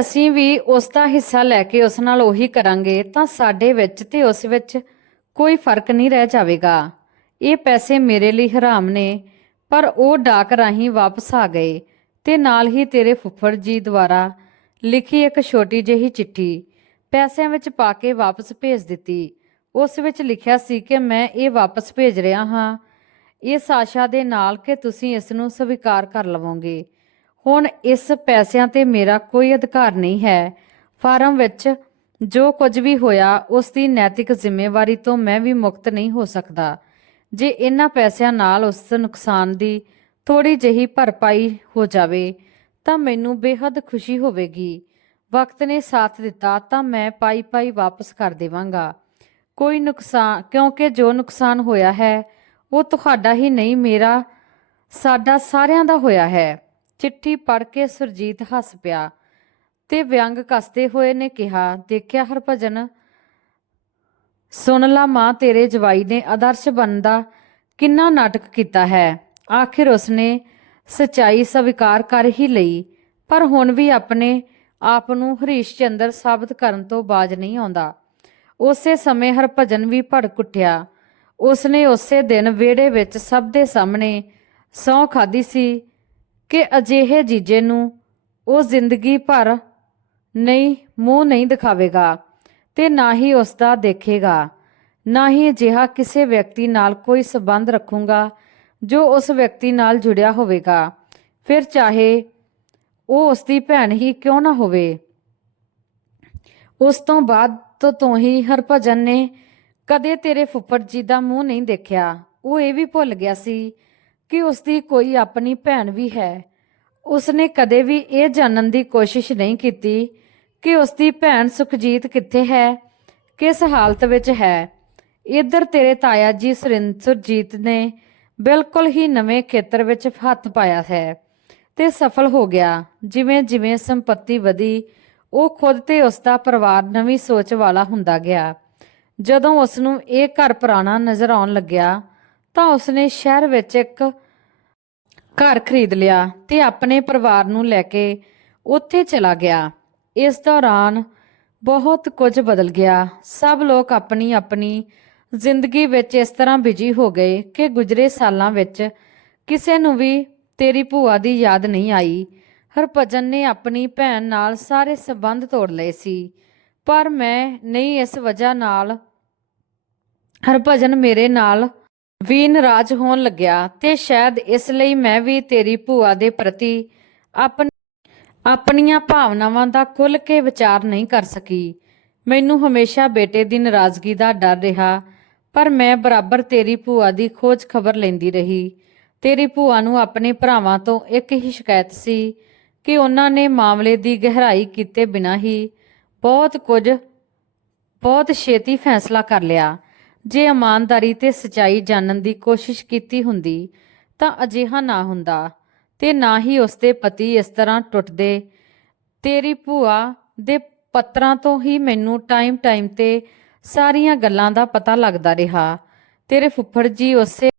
ਅਸੀਂ ਵੀ ਉਸ ਦਾ ਹਿੱਸਾ ਲੈ ਕੇ ਉਸ ਨਾਲ ਉਹੀ ਕਰਾਂਗੇ ਤਾਂ ਸਾਡੇ ਵਿੱਚ ਤੇ ਉਸ ਵਿੱਚ ਕੋਈ ਫਰਕ ਨਹੀਂ ਰਹਿ ਜਾਵੇਗਾ। ਇਹ ਪੈਸੇ ਮੇਰੇ ਲਈ ਹਰਾਮ ਨੇ। ਪਰ ਉਹ ਡਾਕ ਰਾਹੀਂ ਵਾਪਸ ਆ ਗਏ ਤੇ ਨਾਲ ਹੀ ਤੇਰੇ ਫੁੱਫੜ ਜੀ ਦੁਆਰਾ ਲਿਖੀ ਇੱਕ ਛੋਟੀ ਜਿਹੀ ਚਿੱਠੀ ਪੈਸਿਆਂ ਵਿੱਚ ਪਾ ਕੇ ਵਾਪਸ ਭੇਜ ਦਿੱਤੀ। ਉਸ ਵਿੱਚ ਲਿਖਿਆ ਸੀ ਕਿ ਮੈਂ ਇਹ ਵਾਪਸ ਭੇਜ ਰਿਹਾ ਹਾਂ ਇਸ ਆਸ਼ਾ ਦੇ ਨਾਲ ਕਿ ਤੁਸੀਂ ਇਸ ਨੂੰ ਸਵੀਕਾਰ ਕਰ ਲਵੋਗੇ। ਹੁਣ ਇਸ ਪੈਸਿਆਂ ਤੇ ਮੇਰਾ ਕੋਈ ਅਧਿਕਾਰ ਨਹੀਂ ਹੈ। ਫਾਰਮ ਵਿੱਚ ਜੋ ਕੁਝ ਵੀ ਹੋਇਆ ਉਸ ਦੀ ਨੈਤਿਕ ਜ਼ਿੰਮੇਵਾਰੀ ਤੋਂ ਮੈਂ ਵੀ ਮੁਕਤ ਨਹੀਂ ਹੋ ਸਕਦਾ। ਜੇ ਇਹਨਾਂ ਪੈਸਿਆਂ ਨਾਲ ਉਸ ਨੁਕਸਾਨ ਦੀ ਥੋੜੀ ਜਿਹੀ ਭਰਪਾਈ ਹੋ ਜਾਵੇ ਤਾਂ ਮੈਨੂੰ ਬੇਹੱਦ ਖੁਸ਼ੀ ਹੋਵੇਗੀ। ਵਕਤ ਨੇ ਸਾਥ ਦਿੱਤਾ ਤਾਂ ਮੈਂ ਪਾਈ ਵਾਪਸ ਕਰ ਦੇਵਾਂਗਾ। ਕੋਈ ਨੁਕਸਾਨ, ਕਿਉਂਕਿ ਜੋ ਨੁਕਸਾਨ ਹੋਇਆ ਹੈ ਉਹ ਤੁਹਾਡਾ ਹੀ ਨਹੀਂ, ਸਾਡਾ ਸਾਰਿਆਂ ਦਾ ਹੋਇਆ ਹੈ। ਚਿੱਠੀ ਪੜ੍ਹ ਕੇ ਸੁਰਜੀਤ ਹੱਸ ਪਿਆ ਤੇ ਵਿਅੰਗ ਕੱਸਦੇ ਹੋਏ ਨੇ ਕਿਹਾ, ਦੇਖਿਆ ਹਰਭਜਨ, ਸੁਣ ਲਾ ਮਾਂ, ਤੇਰੇ ਜਵਾਈ ਨੇ ਆਦਰਸ਼ ਬਣਨ ਦਾ ਕਿੰਨਾ ਨਾਟਕ ਕੀਤਾ ਹੈ। ਆਖਿਰ ਉਸਨੇ ਸੱਚਾਈ ਸਵੀਕਾਰ ਕਰ ਹੀ ਲਈ, ਪਰ ਹੁਣ ਵੀ ਆਪਣੇ ਆਪ ਨੂੰ ਹਰੀਸ਼ ਚੰਦਰ ਸਾਬਤ ਕਰਨ ਤੋਂ ਬਾਜ ਨਹੀਂ ਆਉਂਦਾ। ਉਸੇ ਸਮੇਂ ਹਰਭਜਨ ਵੀ ਭੜਕ ਉੱਠਿਆ। ਉਸਨੇ ਉਸੇ ਦਿਨ ਵਿਹੜੇ ਵਿੱਚ ਸਭ ਦੇ ਸਾਹਮਣੇ ਸਹੁੰ ਖਾਧੀ ਸੀ ਕਿ ਅਜਿਹੇ ਜੀਜੇ ਨੂੰ ਉਹ ਜ਼ਿੰਦਗੀ ਭਰ ਨਹੀਂ ਮੂੰਹ ਨਹੀਂ ਦਿਖਾਵੇਗਾ ਤੇ ਨਾ ਹੀ ਉਸ ਦਾ ਦੇਖੇਗਾ। ਨਾ ਹੀ ਅਜਿਹਾ ਕਿਸੇ ਵਿਅਕਤੀ ਨਾਲ ਕੋਈ ਸੰਬੰਧ ਰੱਖੂੰਗਾ ਜੋ ਉਸ ਵਿਅਕਤੀ ਨਾਲ ਜੁੜਿਆ ਹੋਵੇਗਾ, ਫਿਰ ਚਾਹੇ ਉਹ ਉਸ ਦੀ ਭੈਣ ਹੀ ਕਿਉਂ ਨਾ ਹੋਵੇ। ਉਸ ਤੋਂ ਬਾਅਦ ਤੋਂ ਹੀ ਹਰਭਜਨ ਨੇ ਕਦੇ ਤੇਰੇ ਫੁੱਫੜ ਜੀ ਦਾ ਮੂੰਹ ਨਹੀਂ ਦੇਖਿਆ। ਉਹ ਇਹ ਵੀ ਭੁੱਲ ਗਿਆ ਸੀ ਕਿ ਉਸ ਦੀ ਕੋਈ ਆਪਣੀ ਭੈਣ ਵੀ ਹੈ। ਉਸਨੇ ਕਦੇ ਵੀ ਇਹ ਜਾਣਨ ਦੀ ਕੋਸ਼ਿਸ਼ ਨਹੀਂ ਕੀਤੀ ਕਿ ਉਸ ਦੀ ਭੈਣ ਸੁਖਜੀਤ ਕਿੱਥੇ ਹੈ, ਕਿਸ ਹਾਲਤ ਵਿੱਚ ਹੈ। ਇੱਧਰ ਤੇਰੇ ਤਾਇਆ ਜੀ ਸੁਰਜੀਤ ਨੇ ਬਿਲਕੁਲ ਹੀ ਨਵੇਂ ਖੇਤਰ ਵਿੱਚ ਹੱਥ ਪਾਇਆ ਹੈ ਤੇ ਸਫਲ ਹੋ ਗਿਆ। ਜਿਵੇਂ ਜਿਵੇਂ ਸੰਪਤੀ ਵਧੀ, ਉਹ ਖੁਦ ਤੇ ਉਸ ਦਾ ਪਰਿਵਾਰ ਨਵੀਂ ਸੋਚ ਵਾਲਾ ਹੁੰਦਾ ਗਿਆ। ਜਦੋਂ ਉਸ ਨੂੰ ਇਹ ਘਰ ਪੁਰਾਣਾ ਨਜ਼ਰ ਆਉਣ ਲੱਗਿਆ ਤਾਂ ਉਸਨੇ ਸ਼ਹਿਰ ਵਿੱਚ ਇੱਕ ਘਰ ਖਰੀਦ ਲਿਆ ਤੇ ਆਪਣੇ ਪਰਿਵਾਰ ਨੂੰ ਲੈ ਕੇ ਉੱਥੇ ਚਲਾ ਗਿਆ। ਇਸ ਦੌਰਾਨ ਬਹੁਤ ਕੁਝ ਬਦਲ ਗਿਆ। ਸਭ ਲੋਕ ਆਪਣੀ ਆਪਣੀ ਜ਼ਿੰਦਗੀ ਵਿੱਚ ਇਸ ਤਰ੍ਹਾਂ ਬਿਜੀ ਹੋ ਗਏ ਕਿ ਗੁਜ਼ਰੇ ਸਾਲਾਂ ਵਿੱਚ ਕਿਸੇ ਨੂੰ ਵੀ ਤੇਰੀ ਭੂਆ ਦੀ ਯਾਦ ਨਹੀਂ ਆਈ। ਹਰਭਜਨ ਨੇ ਆਪਣੀ ਭੈਣ ਨਾਲ ਸਾਰੇ ਸੰਬੰਧ ਤੋੜ ਲਏ ਸੀ, ਪਰ ਮੈਂ ਨਹੀਂ। ਇਸ ਵਜ੍ਹਾ ਨਾਲ ਹਰਭਜਨ ਮੇਰੇ ਨਾਲ ਵੀ ਨਾਰਾਜ਼ ਹੋਣ ਲੱਗਿਆ ਤੇ ਸ਼ਾਇਦ ਇਸ ਲਈ ਮੈਂ ਵੀ ਤੇਰੀ ਭੂਆ ਦੇ ਪ੍ਰਤੀ ਆਪਣੀਆਂ ਭਾਵਨਾਵਾਂ ਦਾ ਖੁੱਲ੍ਹ ਕੇ ਵਿਚਾਰ ਨਹੀਂ ਕਰ ਸਕੀ। ਮੈਨੂੰ ਹਮੇਸ਼ਾ ਬੇਟੇ ਦੀ ਨਾਰਾਜ਼ਗੀ ਦਾ ਡਰ ਰਿਹਾ, ਪਰ ਮੈਂ ਬਰਾਬਰ ਤੇਰੀ ਭੂਆ ਦੀ ਖੋਜ ਖਬਰ ਲੈਂਦੀ ਰਹੀ। ਤੇਰੀ ਭੂਆ ਨੂੰ ਆਪਣੇ ਭਰਾਵਾਂ ਤੋਂ ਇੱਕ ਹੀ ਸ਼ਿਕਾਇਤ ਸੀ ਕਿ ਉਹਨਾਂ ਨੇ ਮਾਮਲੇ ਦੀ ਗਹਿਰਾਈ ਕੀਤੇ ਬਿਨਾਂ ਹੀ ਬਹੁਤ ਛੇਤੀ ਫੈਸਲਾ ਕਰ ਲਿਆ। ਜੇ ਇਮਾਨਦਾਰੀ ਤੇ ਸੱਚਾਈ ਜਾਣਨ ਦੀ ਕੋਸ਼ਿਸ਼ ਕੀਤੀ ਹੁੰਦੀ ਤਾਂ ਅਜਿਹਾ ਨਾ ਹੁੰਦਾ ਤੇ ਨਾ ਹੀ ਉਸਦੇ ਪਤੀ ਇਸ ਤਰ੍ਹਾਂ ਟੁੱਟਦੇ। ਤੇਰੀ ਭੂਆ ਦੇ ਪੱਤਰਾਂ ਤੋਂ ਹੀ ਮੈਨੂੰ ਟਾਈਮ ਤੇ ਸਾਰੀਆਂ ਗੱਲਾਂ ਦਾ ਪਤਾ ਲੱਗਦਾ ਰਿਹਾ। ਤੇਰੇ ਫੁੱਫੜ ਜੀ ਉਸੇ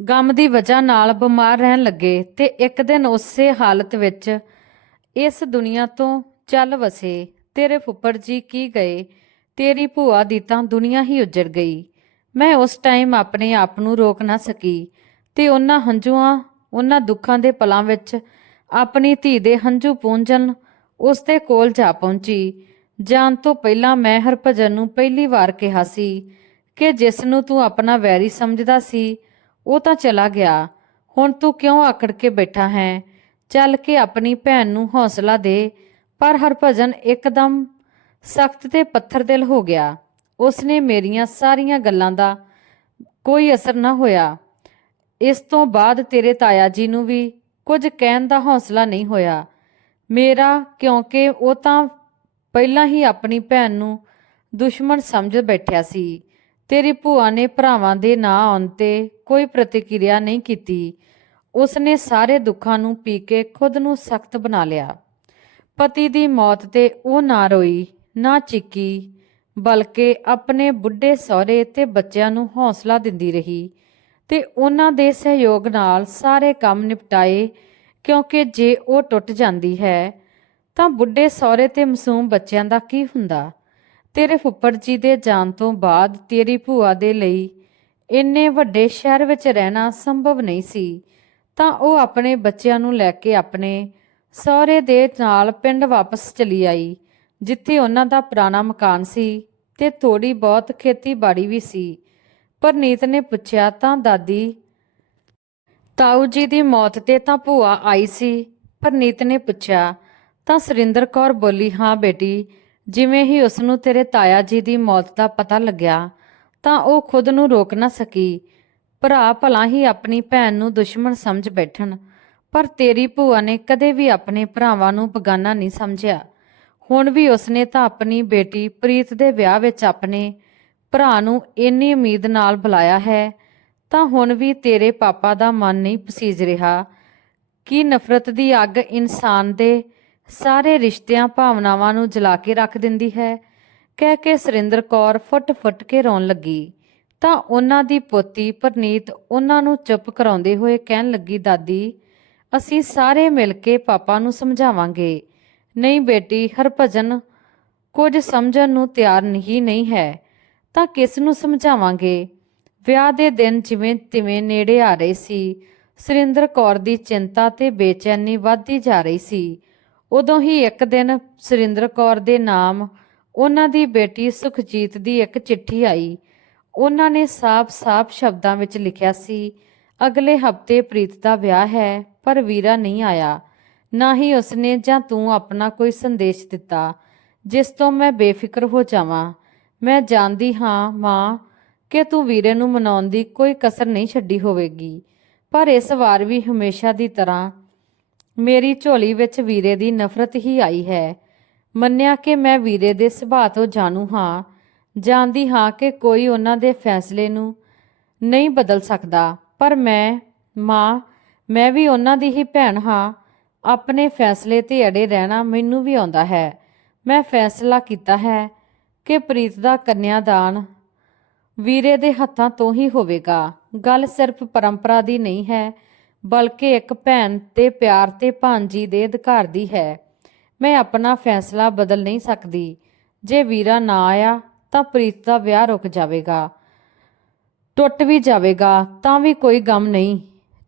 ਗਮ ਦੀ ਵਜ੍ਹਾ ਨਾਲ ਬਿਮਾਰ ਰਹਿਣ ਲੱਗੇ ਤੇ ਇੱਕ ਦਿਨ ਉਸੇ ਹਾਲਤ ਵਿੱਚ ਇਸ ਦੁਨੀਆ ਤੋਂ ਚੱਲ ਵਸੇ। ਤੇਰੇ ਫੁੱਫੜ ਜੀ ਕੀ ਗਏ, ਤੇਰੀ ਭੂਆ ਦੀ ਤਾਂ ਦੁਨੀਆ ਹੀ ਉੱਜੜ ਗਈ। ਮੈਂ ਉਸ ਟਾਈਮ ਆਪਣੇ ਆਪ ਨੂੰ ਰੋਕ ਨਾ ਸਕੀ ਤੇ ਉਹਨਾਂ ਦੁੱਖਾਂ ਦੇ ਪਲਾਂ ਵਿੱਚ ਆਪਣੀ ਧੀ ਦੇ ਹੰਝੂ ਪੂੰਝਣ ਉਸ ਦੇ ਕੋਲ ਜਾ ਪਹੁੰਚੀ। ਜਾਣ ਤੋਂ ਪਹਿਲਾਂ ਮੈਂ ਹਰਭਜਨ ਨੂੰ ਪਹਿਲੀ ਵਾਰ ਕਿਹਾ ਸੀ ਕਿ ਜਿਸ ਨੂੰ ਤੂੰ ਆਪਣਾ ਵੈਰੀ ਸਮਝਦਾ ਸੀ ਉਹ ਤਾਂ ਚਲਾ ਗਿਆ। ਹੁਣ ਤੂੰ ਕਿਉਂ ਆਕੜ ਕੇ ਬੈਠਾ ਹੈ? ਚੱਲ ਕੇ ਆਪਣੀ ਭੈਣ ਨੂੰ ਹੌਸਲਾ ਦੇ। ਪਰ ਹਰਭਜਨ ਇੱਕਦਮ ਸਖਤ ਤੇ ਪੱਥਰ ਦਿਲ ਹੋ ਗਿਆ। ਉਸਨੇ ਮੇਰੀਆਂ ਸਾਰੀਆਂ ਗੱਲਾਂ ਦਾ ਕੋਈ ਅਸਰ ਨਾ ਹੋਇਆ। ਇਸ ਤੋਂ ਬਾਅਦ ਤੇਰੇ ਤਾਇਆ ਜੀ ਨੂੰ ਵੀ ਕੁਝ ਕਹਿਣ ਦਾ ਹੌਸਲਾ ਨਹੀਂ ਹੋਇਆ ਮੇਰਾ, ਕਿਉਂਕਿ ਉਹ ਤਾਂ ਪਹਿਲਾਂ ਹੀ ਆਪਣੀ ਭੈਣ ਨੂੰ ਦੁਸ਼ਮਣ ਸਮਝ ਬੈਠਿਆ ਸੀ। ਤੇਰੀ ਭੂਆ ਨੇ ਭਰਾਵਾਂ ਦੇ ਨਾਂ ਆਉਣ ਤੇ ਕੋਈ ਪ੍ਰਤੀਕਿਰਿਆ ਨਹੀਂ ਕੀਤੀ। ਉਸਨੇ ਸਾਰੇ ਦੁੱਖਾਂ ਨੂੰ ਪੀ ਕੇ ਖੁਦ ਨੂੰ ਸਖਤ ਬਣਾ ਲਿਆ। ਪਤੀ ਦੀ ਮੌਤ ਤੇ ਉਹ ਨਾ ਰੋਈ ਨਾ ਚੀਕੀ, ਬਲਕਿ ਆਪਣੇ ਬੁੱਢੇ ਸਹੁਰੇ ਤੇ ਬੱਚਿਆਂ ਨੂੰ ਹੌਸਲਾ ਦਿੰਦੀ ਰਹੀ ਤੇ ਉਹਨਾਂ ਦੇ ਸਹਿਯੋਗ ਨਾਲ ਸਾਰੇ ਕੰਮ ਨਿਪਟਾਏ। ਕਿਉਂਕਿ ਜੇ ਉਹ ਟੁੱਟ ਜਾਂਦੀ ਹੈ ਤਾਂ ਬੁੱਢੇ ਸਹੁਰੇ ਤੇ ਮਾਸੂਮ ਬੱਚਿਆਂ ਦਾ ਕੀ ਹੁੰਦਾ। ਤੇਰੇ ਫੁੱਫੜ ਜੀ ਦੇ ਜਾਣ ਤੋਂ ਬਾਅਦ ਤੇਰੀ ਭੂਆ ਦੇ ਲਈ ਇੰਨੇ ਵੱਡੇ ਸ਼ਹਿਰ ਵਿੱਚ ਰਹਿਣਾ ਸੰਭਵ ਨਹੀਂ ਸੀ, ਤਾਂ ਉਹ ਆਪਣੇ ਬੱਚਿਆਂ ਨੂੰ ਲੈ ਕੇ ਆਪਣੇ ਸਹੁਰੇ ਦੇ ਨਾਲ ਪਿੰਡ ਵਾਪਸ ਚਲੀ ਆਈ, ਜਿੱਥੇ ਉਹਨਾਂ ਦਾ ਪੁਰਾਣਾ ਮਕਾਨ ਸੀ ਤੇ ਥੋੜੀ ਬਹੁਤ ਖੇਤੀਬਾੜੀ ਵੀ ਸੀ। ਪਰਨੀਤ ਨੇ ਪੁੱਛਿਆ, ਤਾਂ ਦਾਦੀ ਤਾਊ ਜੀ ਦੀ ਮੌਤ ਤੇ ਤਾਂ ਭੂਆ ਆਈ ਸੀ? ਪਰਨੀਤ ਨੇ ਪੁੱਛਿਆ ਤਾਂ ਸੁਰਿੰਦਰ ਕੌਰ ਬੋਲੀ, ਹਾਂ ਬੇਟੀ। ਜਿਵੇਂ ਹੀ ਉਸਨੂੰ ਤੇਰੇ ਤਾਇਆ ਜੀ ਦੀ ਮੌਤ ਦਾ ਪਤਾ ਲੱਗਿਆ ਤਾਂ ਉਹ ਖੁਦ ਨੂੰ ਰੋਕ ਨਾ ਸਕੀ। ਭਰਾ ਭਲਾ ਹੀ ਆਪਣੀ ਭੈਣ ਨੂੰ ਦੁਸ਼ਮਣ ਸਮਝ ਬੈਠਣ, ਪਰ ਤੇਰੀ ਭੂਆ ਨੇ ਕਦੇ ਵੀ ਆਪਣੇ ਭਰਾਵਾਂ ਨੂੰ ਬਗਾਨਾ ਨਹੀਂ ਸਮਝਿਆ। ਹੁਣ ਵੀ ਉਸਨੇ ਤਾਂ ਆਪਣੀ ਬੇਟੀ ਪ੍ਰੀਤ ਦੇ ਵਿਆਹ ਵਿੱਚ ਆਪਣੇ ਭਰਾ ਨੂੰ ਇੰਨੀ ਉਮੀਦ ਨਾਲ ਬੁਲਾਇਆ ਹੈ, ਤਾਂ ਹੁਣ ਵੀ ਤੇਰੇ ਪਾਪਾ ਦਾ ਮਨ ਨਹੀਂ ਪਸੀਜ ਰਿਹਾ ਕਿ ਨਫ਼ਰਤ ਦੀ ਅੱਗ ਇਨਸਾਨ ਦੇ ਸਾਰੇ ਰਿਸ਼ਤਿਆਂ ਭਾਵਨਾਵਾਂ ਨੂੰ ਜਲਾ ਕੇ ਰੱਖ ਦਿੰਦੀ ਹੈ। ਕਹਿ ਕੇ ਸੁਰਿੰਦਰ ਕੌਰ ਫੁੱਟ ਕੇ ਰੋਣ ਲੱਗੀ ਤਾਂ ਉਹਨਾਂ ਦੀ ਪੋਤੀ ਪਰਨੀਤ ਉਹਨਾਂ ਨੂੰ ਚੁੱਪ ਕਰਾਉਂਦੇ ਹੋਏ ਕਹਿਣ ਲੱਗੀ, ਦਾਦੀ ਅਸੀਂ ਸਾਰੇ ਮਿਲ ਕੇ ਪਾਪਾ ਨੂੰ ਸਮਝਾਵਾਂਗੇ। ਨਹੀਂ ਬੇਟੀ, ਹਰਭਜਨ ਕੁਝ ਸਮਝਣ ਨੂੰ ਤਿਆਰ ਨਹੀਂ ਹੈ ਤਾਂ ਕਿਸ ਨੂੰ ਸਮਝਾਵਾਂਗੇ? ਵਿਆਹ ਦੇ ਦਿਨ ਜਿਵੇਂ ਤਿਵੇਂ ਨੇੜੇ ਆ ਰਹੇ ਸੀ। ਸੁਰਿੰਦਰ ਕੌਰ ਦੀ ਚਿੰਤਾ ਤੇ ਬੇਚੈਨੀ ਵੱਧਦੀ ਜਾ ਰਹੀ ਸੀ। ਉਦੋਂ ਹੀ ਇੱਕ ਦਿਨ ਸੁਰਿੰਦਰ ਕੌਰ ਦੇ ਨਾਮ ਉਹਨਾਂ ਦੀ ਬੇਟੀ ਸੁਖਜੀਤ ਦੀ ਇੱਕ ਚਿੱਠੀ ਆਈ। ਉਹਨਾਂ ਨੇ ਸਾਫ਼-ਸਾਫ਼ ਸ਼ਬਦਾਂ ਵਿੱਚ ਲਿਖਿਆ ਸੀ, ਅਗਲੇ ਹਫ਼ਤੇ ਪ੍ਰੀਤ ਦਾ ਵਿਆਹ ਹੈ, ਪਰ ਵੀਰਾ ਨਹੀਂ ਆਇਆ। ਨਾ ਹੀ ਉਸਨੇ ਜਾਂ ਤੂੰ ਆਪਣਾ ਕੋਈ ਸੰਦੇਸ਼ ਦਿੱਤਾ ਜਿਸ ਤੋਂ ਮੈਂ ਬੇਫਿਕਰ ਹੋ ਜਾਵਾਂ। ਮੈਂ ਜਾਣਦੀ ਹਾਂ ਮਾਂ ਕਿ ਤੂੰ ਵੀਰੇ ਨੂੰ ਮਨਾਉਣ ਦੀ ਕੋਈ ਕਸਰ ਨਹੀਂ ਛੱਡੀ ਹੋਵੇਗੀ, ਪਰ ਇਸ ਵਾਰ ਵੀ ਹਮੇਸ਼ਾ ਦੀ ਤਰ੍ਹਾਂ ਮੇਰੀ ਝੋਲੀ ਵਿੱਚ ਵੀਰੇ ਦੀ ਨਫ਼ਰਤ ਹੀ ਆਈ ਹੈ। ਮੰਨਿਆ ਕਿ ਮੈਂ ਵੀਰੇ ਦੇ ਸੁਭਾਅ ਤੋਂ ਜਾਣੂ ਹਾਂ, ਜਾਣਦੀ ਹਾਂ ਕਿ ਕੋਈ ਉਹਨਾਂ ਦੇ ਫੈਸਲੇ ਨੂੰ ਨਹੀਂ ਬਦਲ ਸਕਦਾ, ਪਰ ਮੈਂ ਵੀ ਉਹਨਾਂ ਦੀ ਹੀ ਭੈਣ ਹਾਂ। ਆਪਣੇ ਫੈਸਲੇ ਤੇ ਅੜੇ ਰਹਿਣਾ ਮੈਨੂੰ ਵੀ ਆਉਂਦਾ ਹੈ। ਮੈਂ ਫੈਸਲਾ ਕੀਤਾ ਹੈ ਕਿ ਪ੍ਰੀਤ ਦਾ ਕੰਨਿਆਦਾਨ ਵੀਰੇ ਦੇ ਹੱਥਾਂ ਤੋਂ ਹੀ ਹੋਵੇਗਾ। ਗੱਲ ਸਿਰਫ ਪਰੰਪਰਾ ਦੀ ਨਹੀਂ ਹੈ, ਬਲਕਿ ਇੱਕ ਭੈਣ ਤੇ ਪਿਆਰ ਤੇ ਭਾਂਜੀ ਦੇ ਅਧਿਕਾਰ ਦੀ ਹੈ। ਮੈਂ ਆਪਣਾ ਫੈਸਲਾ ਬਦਲ ਨਹੀਂ ਸਕਦੀ। ਜੇ ਵੀਰਾ ਨਾ ਆਇਆ ਤਾਂ ਪ੍ਰੀਤ ਦਾ ਵਿਆਹ ਰੁਕ ਜਾਵੇਗਾ, ਟੁੱਟ ਵੀ ਜਾਵੇਗਾ ਤਾਂ ਵੀ ਕੋਈ ਗਮ ਨਹੀਂ।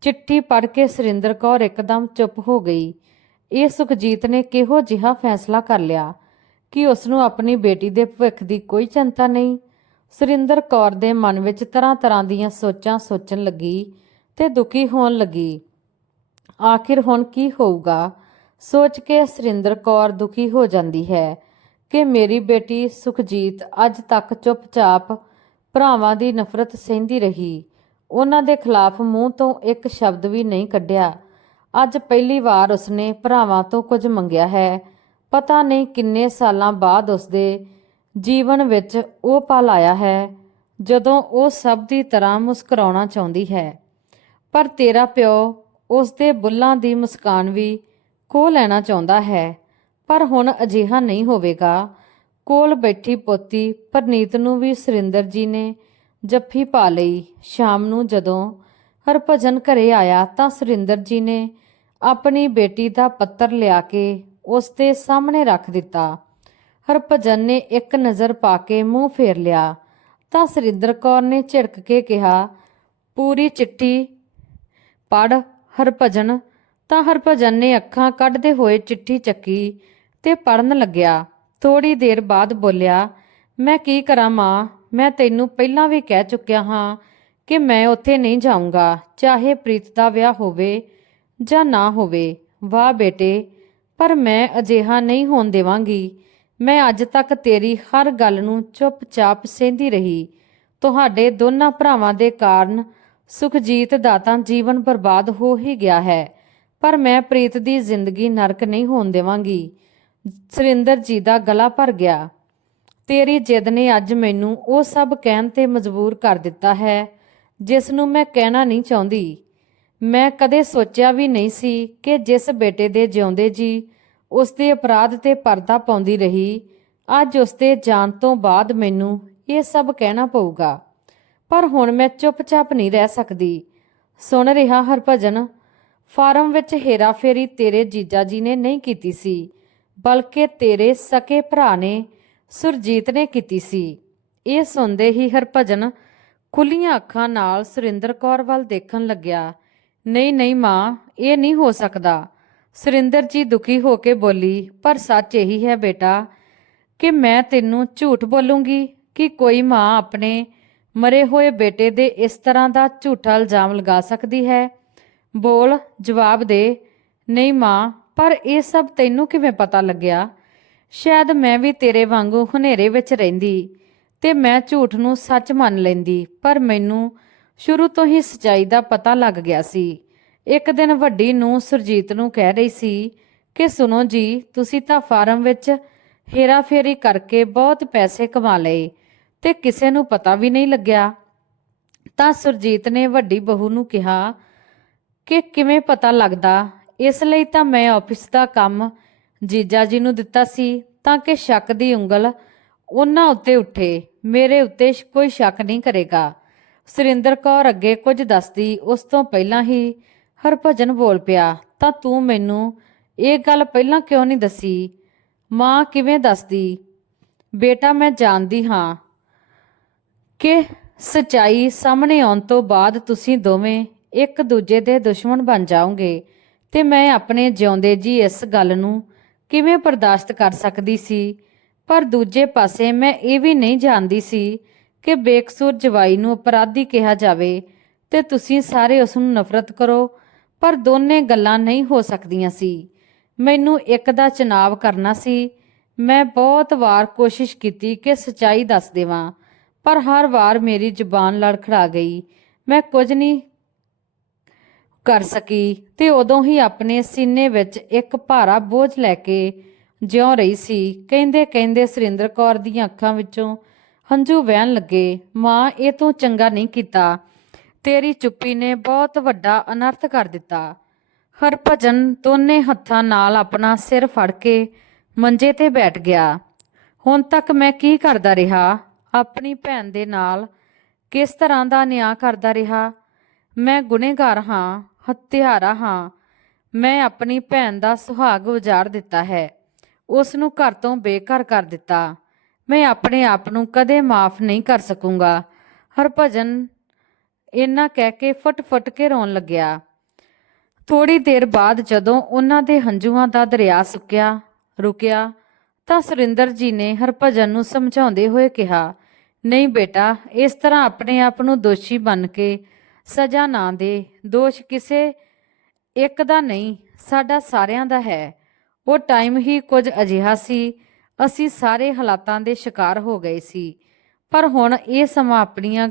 ਚਿੱਠੀ ਪੜ੍ਹ ਕੇ ਸੁਰਿੰਦਰ ਕੌਰ ਇੱਕਦਮ ਚੁੱਪ ਹੋ ਗਈ। ਇਹ ਸੁਖਜੀਤ ਨੇ ਕਿਹੋ ਜਿਹਾ ਫੈਸਲਾ ਕਰ ਲਿਆ ਕਿ ਉਸ ਨੂੰ ਆਪਣੀ ਬੇਟੀ ਦੇ ਭਵਿੱਖ ਦੀ ਕੋਈ ਚਿੰਤਾ ਨਹੀਂ। ਸੁਰਿੰਦਰ ਕੌਰ ਦੇ ਮਨ ਵਿੱਚ ਤਰ੍ਹਾਂ ਦੀਆਂ ਸੋਚਾਂ ਸੋਚਣ ਲੱਗੀ ਤੇ ਦੁਖੀ ਹੋਣ ਲੱਗੀ। ਆਖਿਰ ਹੁਣ ਕੀ ਹੋਊਗਾ ਸੋਚ ਕੇ ਸੁਰਿੰਦਰ ਕੌਰ ਦੁਖੀ ਹੋ ਜਾਂਦੀ ਹੈ ਕਿ ਮੇਰੀ ਬੇਟੀ ਸੁਖਜੀਤ ਅੱਜ ਤੱਕ ਚੁੱਪਚਾਪ ਭਰਾਵਾਂ ਦੀ ਨਫ਼ਰਤ ਸਹਿੰਦੀ ਰਹੀ, ਉਹਨਾਂ ਦੇ ਖਿਲਾਫ ਮੂੰਹ ਤੋਂ ਇੱਕ ਸ਼ਬਦ ਵੀ ਨਹੀਂ ਕੱਢਿਆ। ਅੱਜ ਪਹਿਲੀ ਵਾਰ ਉਸਨੇ ਭਰਾਵਾਂ ਤੋਂ ਕੁਝ ਮੰਗਿਆ ਹੈ। ਪਤਾ ਨਹੀਂ ਕਿੰਨੇ ਸਾਲਾਂ ਬਾਅਦ ਉਸਦੇ ਜੀਵਨ ਵਿੱਚ ਉਹ ਪਲ ਆਇਆ ਹੈ ਜਦੋਂ ਉਹ ਸਭ ਦੀ ਤਰ੍ਹਾਂ ਮੁਸਕਰਾਉਣਾ ਚਾਹੁੰਦੀ ਹੈ, ਪਰ ਤੇਰਾ ਪਿਓ ਉਸਦੇ ਬੁੱਲਾਂ ਦੀ ਮੁਸਕਾਨ ਵੀ ਖੋਹ ਲੈਣਾ ਚਾਹੁੰਦਾ ਹੈ। ਪਰ ਹੁਣ ਅਜਿਹਾ ਨਹੀਂ ਹੋਵੇਗਾ। ਕੋਲ ਬੈਠੀ ਪੋਤੀ ਪਰਨੀਤ ਨੂੰ ਵੀ ਸੁਰਿੰਦਰ ਜੀ ਨੇ ਜੱਫੀ ਪਾ ਲਈ। ਸ਼ਾਮ ਨੂੰ ਜਦੋਂ ਹਰਭਜਨ ਘਰੇ ਆਇਆ ਤਾਂ ਸੁਰਿੰਦਰ ਜੀ ਨੇ ਆਪਣੀ ਬੇਟੀ ਦਾ ਪੱਤਰ ਲਿਆ ਕੇ ਉਸ ਦੇ ਸਾਹਮਣੇ ਰੱਖ ਦਿੱਤਾ। ਹਰਭਜਨ ਨੇ ਇੱਕ ਨਜ਼ਰ ਪਾ ਕੇ ਮੂੰਹ ਫੇਰ ਲਿਆ ਤਾਂ ਸੁਰਿੰਦਰ ਕੌਰ ਨੇ ਝਿੜਕ ਕੇ ਕਿਹਾ, ਪੂਰੀ ਚਿੱਠੀ ਪੜ੍ਹ ਹਰਭਜਨ। ਤਾਂ ਹਰਭਜਨ ਨੇ ਅੱਖਾਂ ਕੱਢਦੇ ਹੋਏ ਚਿੱਠੀ ਚੱਕੀ ਤੇ ਪੜ੍ਹਨ ਲੱਗਿਆ। ਥੋੜੀ ਦੇਰ ਬਾਅਦ ਬੋਲਿਆ, ਮੈਂ ਕੀ ਕਰਾਂ ਮਾਂ, ਮੈਂ ਤੈਨੂੰ ਪਹਿਲਾਂ ਵੀ ਕਹਿ ਚੁੱਕਿਆ ਹਾਂ ਕਿ ਮੈਂ ਉੱਥੇ ਨਹੀਂ ਜਾਊਂਗਾ, ਚਾਹੇ ਪ੍ਰੀਤ ਦਾ ਵਿਆਹ ਹੋਵੇ ਜਾਂ ਨਾ ਹੋਵੇ। ਵਾਹ ਬੇਟੇ, ਪਰ ਮੈਂ ਅਜਿਹਾ ਨਹੀਂ ਹੋਣ ਦੇਵਾਂਗੀ। ਮੈਂ ਅੱਜ ਤੱਕ ਤੇਰੀ ਹਰ ਗੱਲ ਨੂੰ ਚੁੱਪਚਾਪ ਸਹਿੰਦੀ ਰਹੀ। ਤੁਹਾਡੇ ਦੋਨਾਂ ਭਰਾਵਾਂ ਦੇ ਕਾਰਨ ਸੁਖਜੀਤ ਦਾ ਤਾਂ ਜੀਵਨ ਬਰਬਾਦ ਹੋ ਹੀ ਗਿਆ ਹੈ, ਪਰ ਮੈਂ ਪ੍ਰੀਤ ਦੀ ਜ਼ਿੰਦਗੀ ਨਰਕ ਨਹੀਂ ਹੋਣ ਦੇਵਾਂਗੀ। ਸੁਰਿੰਦਰ ਜੀ ਦਾ ਗਲਾ ਭਰ ਗਿਆ। ਤੇਰੀ ਜਿੱਦ ਨੇ ਅੱਜ ਮੈਨੂੰ ਉਹ ਸਭ ਕਹਿਣ ਤੇ ਮਜਬੂਰ ਕਰ ਦਿੱਤਾ ਹੈ ਜਿਸ ਨੂੰ ਮੈਂ ਕਹਿਣਾ ਨਹੀਂ ਚਾਹੁੰਦੀ। ਮੈਂ ਕਦੇ ਸੋਚਿਆ ਵੀ ਨਹੀਂ ਸੀ ਕਿ ਜਿਸ ਬੇਟੇ ਦੇ ਜਿਉਂਦੇ ਜੀ ਉਸਦੇ ਅਪਰਾਧ ਤੇ ਪਰਦਾ ਪਾਉਂਦੀ ਰਹੀ, ਅੱਜ ਉਸਦੇ ਜਾਣ ਤੋਂ ਬਾਅਦ ਮੈਨੂੰ ਇਹ ਸਭ ਕਹਿਣਾ ਪਊਗਾ। ਪਰ ਹੁਣ ਮੈਂ ਚੁੱਪਚਾਪ ਨਹੀਂ ਰਹਿ ਸਕਦੀ। ਸੁਣ ਰਿਹਾ ਹਰਭਜਨ, ਫਾਰਮ ਵਿੱਚ ਹੇਰਾਫੇਰੀ ਤੇਰੇ ਜੀਜਾ ਜੀ ਨੇ ਨਹੀਂ ਕੀਤੀ ਸੀ, ਬਲਕਿ ਤੇਰੇ ਸਕੇ ਭਰਾ ਨੇ ਸੁਰਜੀਤ ਨੇ ਕੀਤੀ ਸੀ। ਇਹ ਸੁਣਦੇ ਹੀ ਹਰਭਜਨ ਖੁੱਲੀਆਂ ਅੱਖਾਂ ਨਾਲ ਸੁਰਿੰਦਰ ਕੌਰ ਵੱਲ ਦੇਖਣ ਲੱਗਿਆ। ਨਹੀਂ ਮਾਂ, ਇਹ ਨਹੀਂ ਹੋ ਸਕਦਾ। ਸੁਰਿੰਦਰ ਜੀ ਦੁਖੀ ਹੋ ਕੇ ਬੋਲੀ, ਪਰ ਸੱਚ ਇਹੀ ਹੈ ਬੇਟਾ ਕਿ ਮੈਂ ਤੈਨੂੰ ਝੂਠ ਬੋਲੂੰਗੀ ਕਿ ਕੋਈ ਮਾਂ ਆਪਣੇ ਮਰੇ ਹੋਏ ਬੇਟੇ ਦੇ ਇਸ ਤਰ੍ਹਾਂ ਦਾ ਝੂਠਾ ਇਲਜ਼ਾਮ ਲਗਾ ਸਕਦੀ ਹੈ? ਬੋਲ, ਜਵਾਬ ਦੇ। ਨਹੀਂ ਮਾਂ, ਪਰ ਇਹ ਸਭ ਤੈਨੂੰ ਕਿਵੇਂ ਪਤਾ ਲੱਗਿਆ? ਸ਼ਾਇਦ ਮੈਂ ਵੀ ਤੇਰੇ ਵਾਂਗੂ ਹਨੇਰੇ ਵਿੱਚ ਰਹਿੰਦੀ ਤੇ ਮੈਂ ਝੂਠ ਨੂੰ ਸੱਚ ਮੰਨ ਲੈਂਦੀ, ਪਰ ਮੈਨੂੰ ਸ਼ੁਰੂ ਤੋਂ ਹੀ ਸੱਚਾਈ ਦਾ ਪਤਾ ਲੱਗ ਗਿਆ ਸੀ। ਇੱਕ ਦਿਨ ਵੱਡੀ ਨੂੰ ਸੁਰਜੀਤ ਨੂੰ ਕਹਿ ਰਹੀ ਸੀ ਕਿ ਸੁਣੋ ਜੀ, ਤੁਸੀਂ ਤਾਂ ਫਾਰਮ ਵਿੱਚ ਹੇਰਾਫੇਰੀ ਕਰਕੇ ਬਹੁਤ ਪੈਸੇ ਕਮਾ ਲਏ ਤੇ ਕਿਸੇ ਨੂੰ ਪਤਾ ਵੀ ਨਹੀਂ ਲੱਗਿਆ। ਤਾਂ ਸੁਰਜੀਤ ਨੇ ਵੱਡੀ ਬਹੂ ਨੂੰ ਕਿਹਾ ਕਿ ਕਿਵੇਂ ਪਤਾ ਲੱਗਦਾ, ਇਸ ਲਈ ਤਾਂ ਮੈਂ ਆਫਿਸ ਦਾ ਕੰਮ ਜੀਜਾ ਜੀ ਨੂੰ ਦਿੱਤਾ ਸੀ ਤਾਂ ਕਿ ਸ਼ੱਕ ਦੀ ਉਂਗਲ ਉਹਨਾਂ ਉੱਤੇ ਉੱਠੇ। ਮੇਰੇ ਉੱਤੇ ਕੋਈ ਸ਼ੱਕ ਨਹੀਂ ਕਰੇਗਾ। ਸੁਰਿੰਦਰ ਕੌਰ ਅੱਗੇ ਕੁਝ ਦੱਸਦੀ ਉਸ ਤੋਂ ਪਹਿਲਾਂ ਹੀ ਹਰਭਜਨ ਬੋਲ ਪਿਆ, ਤਾਂ ਤੂੰ ਮੈਨੂੰ ਇਹ ਗੱਲ ਪਹਿਲਾਂ ਕਿਉਂ ਨਹੀਂ ਦੱਸੀ? ਮਾਂ ਕਿਵੇਂ ਦੱਸਦੀ? ਬੇਟਾ, ਮੈਂ ਜਾਣਦੀ ਹਾਂ ਕਿ ਸਚਾਈ ਸਾਹਮਣੇ ਆਉਣ ਤੋਂ ਬਾਅਦ ਤੁਸੀਂ ਦੋਵੇਂ ਇੱਕ ਦੂਜੇ ਦੇ ਦੁਸ਼ਮਣ ਬਣ ਜਾਓਗੇ ਤੇ ਮੈਂ ਆਪਣੇ ਜਿਉਂਦੇ ਜੀ ਇਸ ਗੱਲ ਨੂੰ ਕਿਵੇਂ ਬਰਦਾਸ਼ਤ ਕਰ ਸਕਦੀ ਸੀ। ਪਰ ਦੂਜੇ ਪਾਸੇ ਮੈਂ ਇਹ ਵੀ ਨਹੀਂ ਜਾਣਦੀ ਸੀ ਕਿ ਬੇਕਸੂਰ ਜਵਾਈ ਨੂੰ ਅਪਰਾਧੀ ਕਿਹਾ ਜਾਵੇ ਤੇ ਤੁਸੀਂ ਸਾਰੇ ਉਸ ਨੂੰ ਨਫ਼ਰਤ ਕਰੋ। ਪਰ ਦੋਨੇ ਗੱਲਾਂ ਨਹੀਂ ਹੋ ਸਕਦੀਆਂ ਸੀ। ਮੈਨੂੰ ਇੱਕ ਦਾ ਚੁਣਾਵ ਕਰਨਾ ਸੀ। ਮੈਂ ਬਹੁਤ ਵਾਰ ਕੋਸ਼ਿਸ਼ ਕੀਤੀ ਕਿ ਸੱਚਾਈ ਦੱਸ ਦੇਵਾਂ, ਪਰ ਹਰ ਵਾਰ ਮੇਰੀ ਜ਼ੁਬਾਨ ਲੜਖੜਾ ਗਈ। ਮੈਂ ਕੁਝ ਨਹੀਂ ਕਰ ਸਕੀ ਤੇ ਉਦੋਂ ਹੀ ਆਪਣੇ ਸੀਨੇ ਵਿੱਚ ਇੱਕ ਭਾਰਾ ਬੋਝ ਲੈ ਕੇ ਜਿਉਂ ਰਹੀ ਸੀ। ਕਹਿੰਦੇ ਕਹਿੰਦੇ ਸੁਰਿੰਦਰ ਕੌਰ ਦੀਆਂ ਅੱਖਾਂ ਵਿੱਚੋਂ ਹੰਝੂ ਵਹਿਣ ਲੱਗੇ। ਮਾਂ, ਇਹ ਤੂੰ ਚੰਗਾ ਨਹੀਂ ਕੀਤਾ। ਤੇਰੀ ਚੁੱਪੀ ਨੇ ਬਹੁਤ ਵੱਡਾ ਅਨਰਥ ਕਰ ਦਿੱਤਾ। ਹਰਭਜਨ ਦੋਨੇ ਹੱਥਾਂ ਨਾਲ ਆਪਣਾ ਸਿਰ ਫੜ ਕੇ ਮੰਜੇ ਤੇ ਬੈਠ ਗਿਆ। ਹੁਣ ਤੱਕ ਮੈਂ ਕੀ ਕਰਦਾ ਰਿਹਾ? ਆਪਣੀ ਭੈਣ ਦੇ ਨਾਲ ਕਿਸ ਤਰ੍ਹਾਂ ਦਾ ਨਿਆਂ ਕਰਦਾ ਰਿਹਾ? ਮੈਂ ਗੁਨੇਗਾਰ ਹਾਂ, ਹੱਤਿਆਰਾ ਹਾਂ। ਮੈਂ ਆਪਣੀ ਭੈਣ ਦਾ ਸੁਹਾਗ ਉਜਾੜ ਦਿੱਤਾ ਹੈ, ਉਸ ਨੂੰ ਘਰ ਤੋਂ ਬੇਘਰ ਕਰ ਦਿੱਤਾ। ਮੈਂ ਆਪਣੇ ਆਪ ਨੂੰ ਕਦੇ ਮਾਫ ਨਹੀਂ ਕਰ ਸਕੂੰਗਾ। ਹਰਭਜਨ ਇੰਨਾ ਕਹਿ ਕੇ ਫੁੱਟ-ਫੁੱਟ ਕੇ ਰੋਣ ਲੱਗਿਆ। ਥੋੜੀ ਦੇਰ ਬਾਅਦ ਜਦੋਂ ਉਹਨਾਂ ਦੇ ਹੰਝੂਆਂ ਦਾ ਦਰਿਆ ਰੁਕਿਆ ਤਾਂ ਸੁਰਿੰਦਰ ਜੀ ਨੇ ਹਰਭਜਨ ਨੂੰ ਸਮਝਾਉਂਦੇ ਹੋਏ ਕਿਹਾ, ਨਹੀਂ ਬੇਟਾ, ਇਸ ਤਰ੍ਹਾਂ ਆਪਣੇ ਆਪ ਨੂੰ ਦੋਸ਼ੀ ਬਣ ਕੇ ਸਜ਼ਾ ਨਾ ਦੇ। ਦੋਸ਼ ਕਿਸੇ ਇੱਕ ਦਾ ਨਹੀਂ, ਸਾਡਾ ਸਾਰਿਆਂ ਦਾ ਹੈ। ਉਹ ਟਾਈਮ ਹੀ ਕੁਝ ਅਜਿਹਾ ਸੀ, ਅਸੀਂ ਸਾਰੇ ਹਾਲਾਤਾਂ ਦੇ ਸ਼ਿਕਾਰ ਹੋ ਗਏ ਸੀ। ਪਰ ਹੁਣ ਇਹ ਸਮਾਂ ਆਪਣੀਆਂ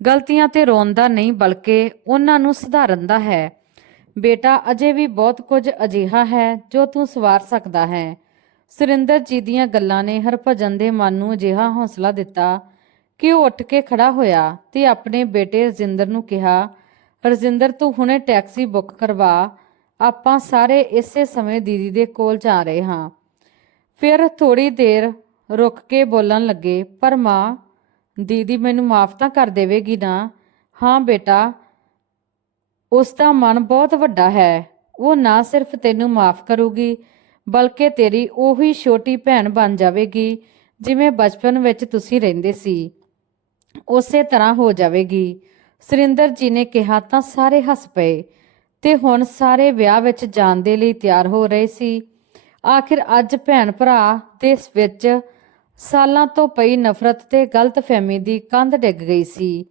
ਗਲਤੀਆਂ ਤੇ ਰੋਣ ਦਾ ਨਹੀਂ, ਬਲਕਿ ਉਹਨਾਂ ਨੂੰ ਸੁਧਾਰਨ ਦਾ ਹੈ। ਬੇਟਾ, ਅਜੇ ਵੀ ਬਹੁਤ ਕੁਝ ਅਜਿਹਾ ਹੈ ਜੋ ਤੂੰ ਸਵਾਰ ਸਕਦਾ ਹੈ। ਸੁਰਿੰਦਰ ਜੀ ਦੀਆਂ ਗੱਲਾਂ ਨੇ ਹਰਭਜਨ ਦੇ ਮਨ ਨੂੰ ਅਜਿਹਾ ਹੌਸਲਾ ਦਿੱਤਾ ਕਿ ਉਹ ਉੱਠ ਕੇ ਖੜਾ ਹੋਇਆ ਤੇ ਆਪਣੇ ਬੇਟੇ ਰਜਿੰਦਰ ਨੂੰ ਕਿਹਾ, ਰਜਿੰਦਰ, ਤੂੰ ਹੁਣੇ ਟੈਕਸੀ ਬੁੱਕ ਕਰਵਾ। ਆਪਾਂ ਸਾਰੇ ਇਸੇ ਸਮੇਂ ਦੀਦੀ ਦੇ ਕੋਲ ਜਾ ਰਹੇ ਹਾਂ। ਫਿਰ ਥੋੜੀ ਦੇਰ ਰੁਕ ਕੇ ਬੋਲਣ ਲੱਗੇ, ਪਰ ਮਾਂ, ਦੀਦੀ ਮੈਨੂੰ ਮਾਫ ਤਾਂ ਕਰ ਦੇਵੇਗੀ ਨਾ? ਹਾਂ ਬੇਟਾ, ਉਸ ਦਾ ਮਨ ਬਹੁਤ ਵੱਡਾ ਹੈ। ਉਹ ਨਾ ਸਿਰਫ ਤੈਨੂੰ ਮਾਫ ਕਰੂਗੀ, ਬਲਕਿ ਤੇਰੀ ਉਹੀ ਛੋਟੀ ਭੈਣ ਬਣ ਜਾਵੇਗੀ। ਜਿਵੇਂ ਬਚਪਨ ਵਿੱਚ ਤੁਸੀਂ ਰਹਿੰਦੇ ਸੀ, ਉਸੇ ਤਰ੍ਹਾਂ ਹੋ ਜਾਵੇਗੀ। ਸੁਰਿੰਦਰ ਜੀ ਨੇ ਕਿਹਾ ਤਾਂ ਸਾਰੇ ਹੱਸ ਪਏ ਤੇ ਹੁਣ ਸਾਰੇ ਵਿਆਹ ਵਿੱਚ ਜਾਣ ਦੇ ਲਈ ਤਿਆਰ ਹੋ ਰਹੇ ਸੀ। ਆਖਿਰ ਅੱਜ ਭੈਣ ਭਰਾ ਦੇ ਵਿੱਚ ਸਾਲਾਂ ਤੋਂ ਪਈ ਨਫ਼ਰਤ ਤੇ ਗਲਤਫਹਿਮੀ ਦੀ ਕੰਧ ਡਿੱਗ ਗਈ ਸੀ।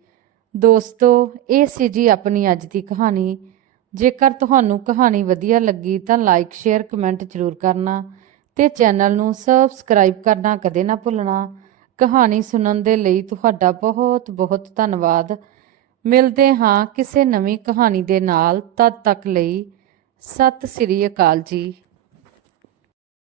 ਦੋਸਤੋ, ਇਹ ਸੀ ਜੀ ਆਪਣੀ ਅੱਜ ਦੀ ਕਹਾਣੀ। ਜੇਕਰ ਤੁਹਾਨੂੰ ਕਹਾਣੀ ਵਧੀਆ ਲੱਗੀ ਤਾਂ ਲਾਈਕ, ਸ਼ੇਅਰ, ਕਮੈਂਟ ਜ਼ਰੂਰ ਕਰਨਾ ਤੇ ਚੈਨਲ ਨੂੰ ਸਬਸਕ੍ਰਾਈਬ ਕਰਨਾ ਕਦੇ ਨਾ ਭੁੱਲਣਾ। ਕਹਾਣੀ ਸੁਣਨ ਦੇ ਲਈ ਤੁਹਾਡਾ ਬਹੁਤ ਬਹੁਤ ਧੰਨਵਾਦ। ਮਿਲਦੇ ਹਾਂ ਕਿਸੇ ਨਵੀਂ ਕਹਾਣੀ ਦੇ ਨਾਲ। ਤਦ ਤੱਕ ਲਈ ਸਤਿ ਸ੍ਰੀ ਅਕਾਲ ਜੀ।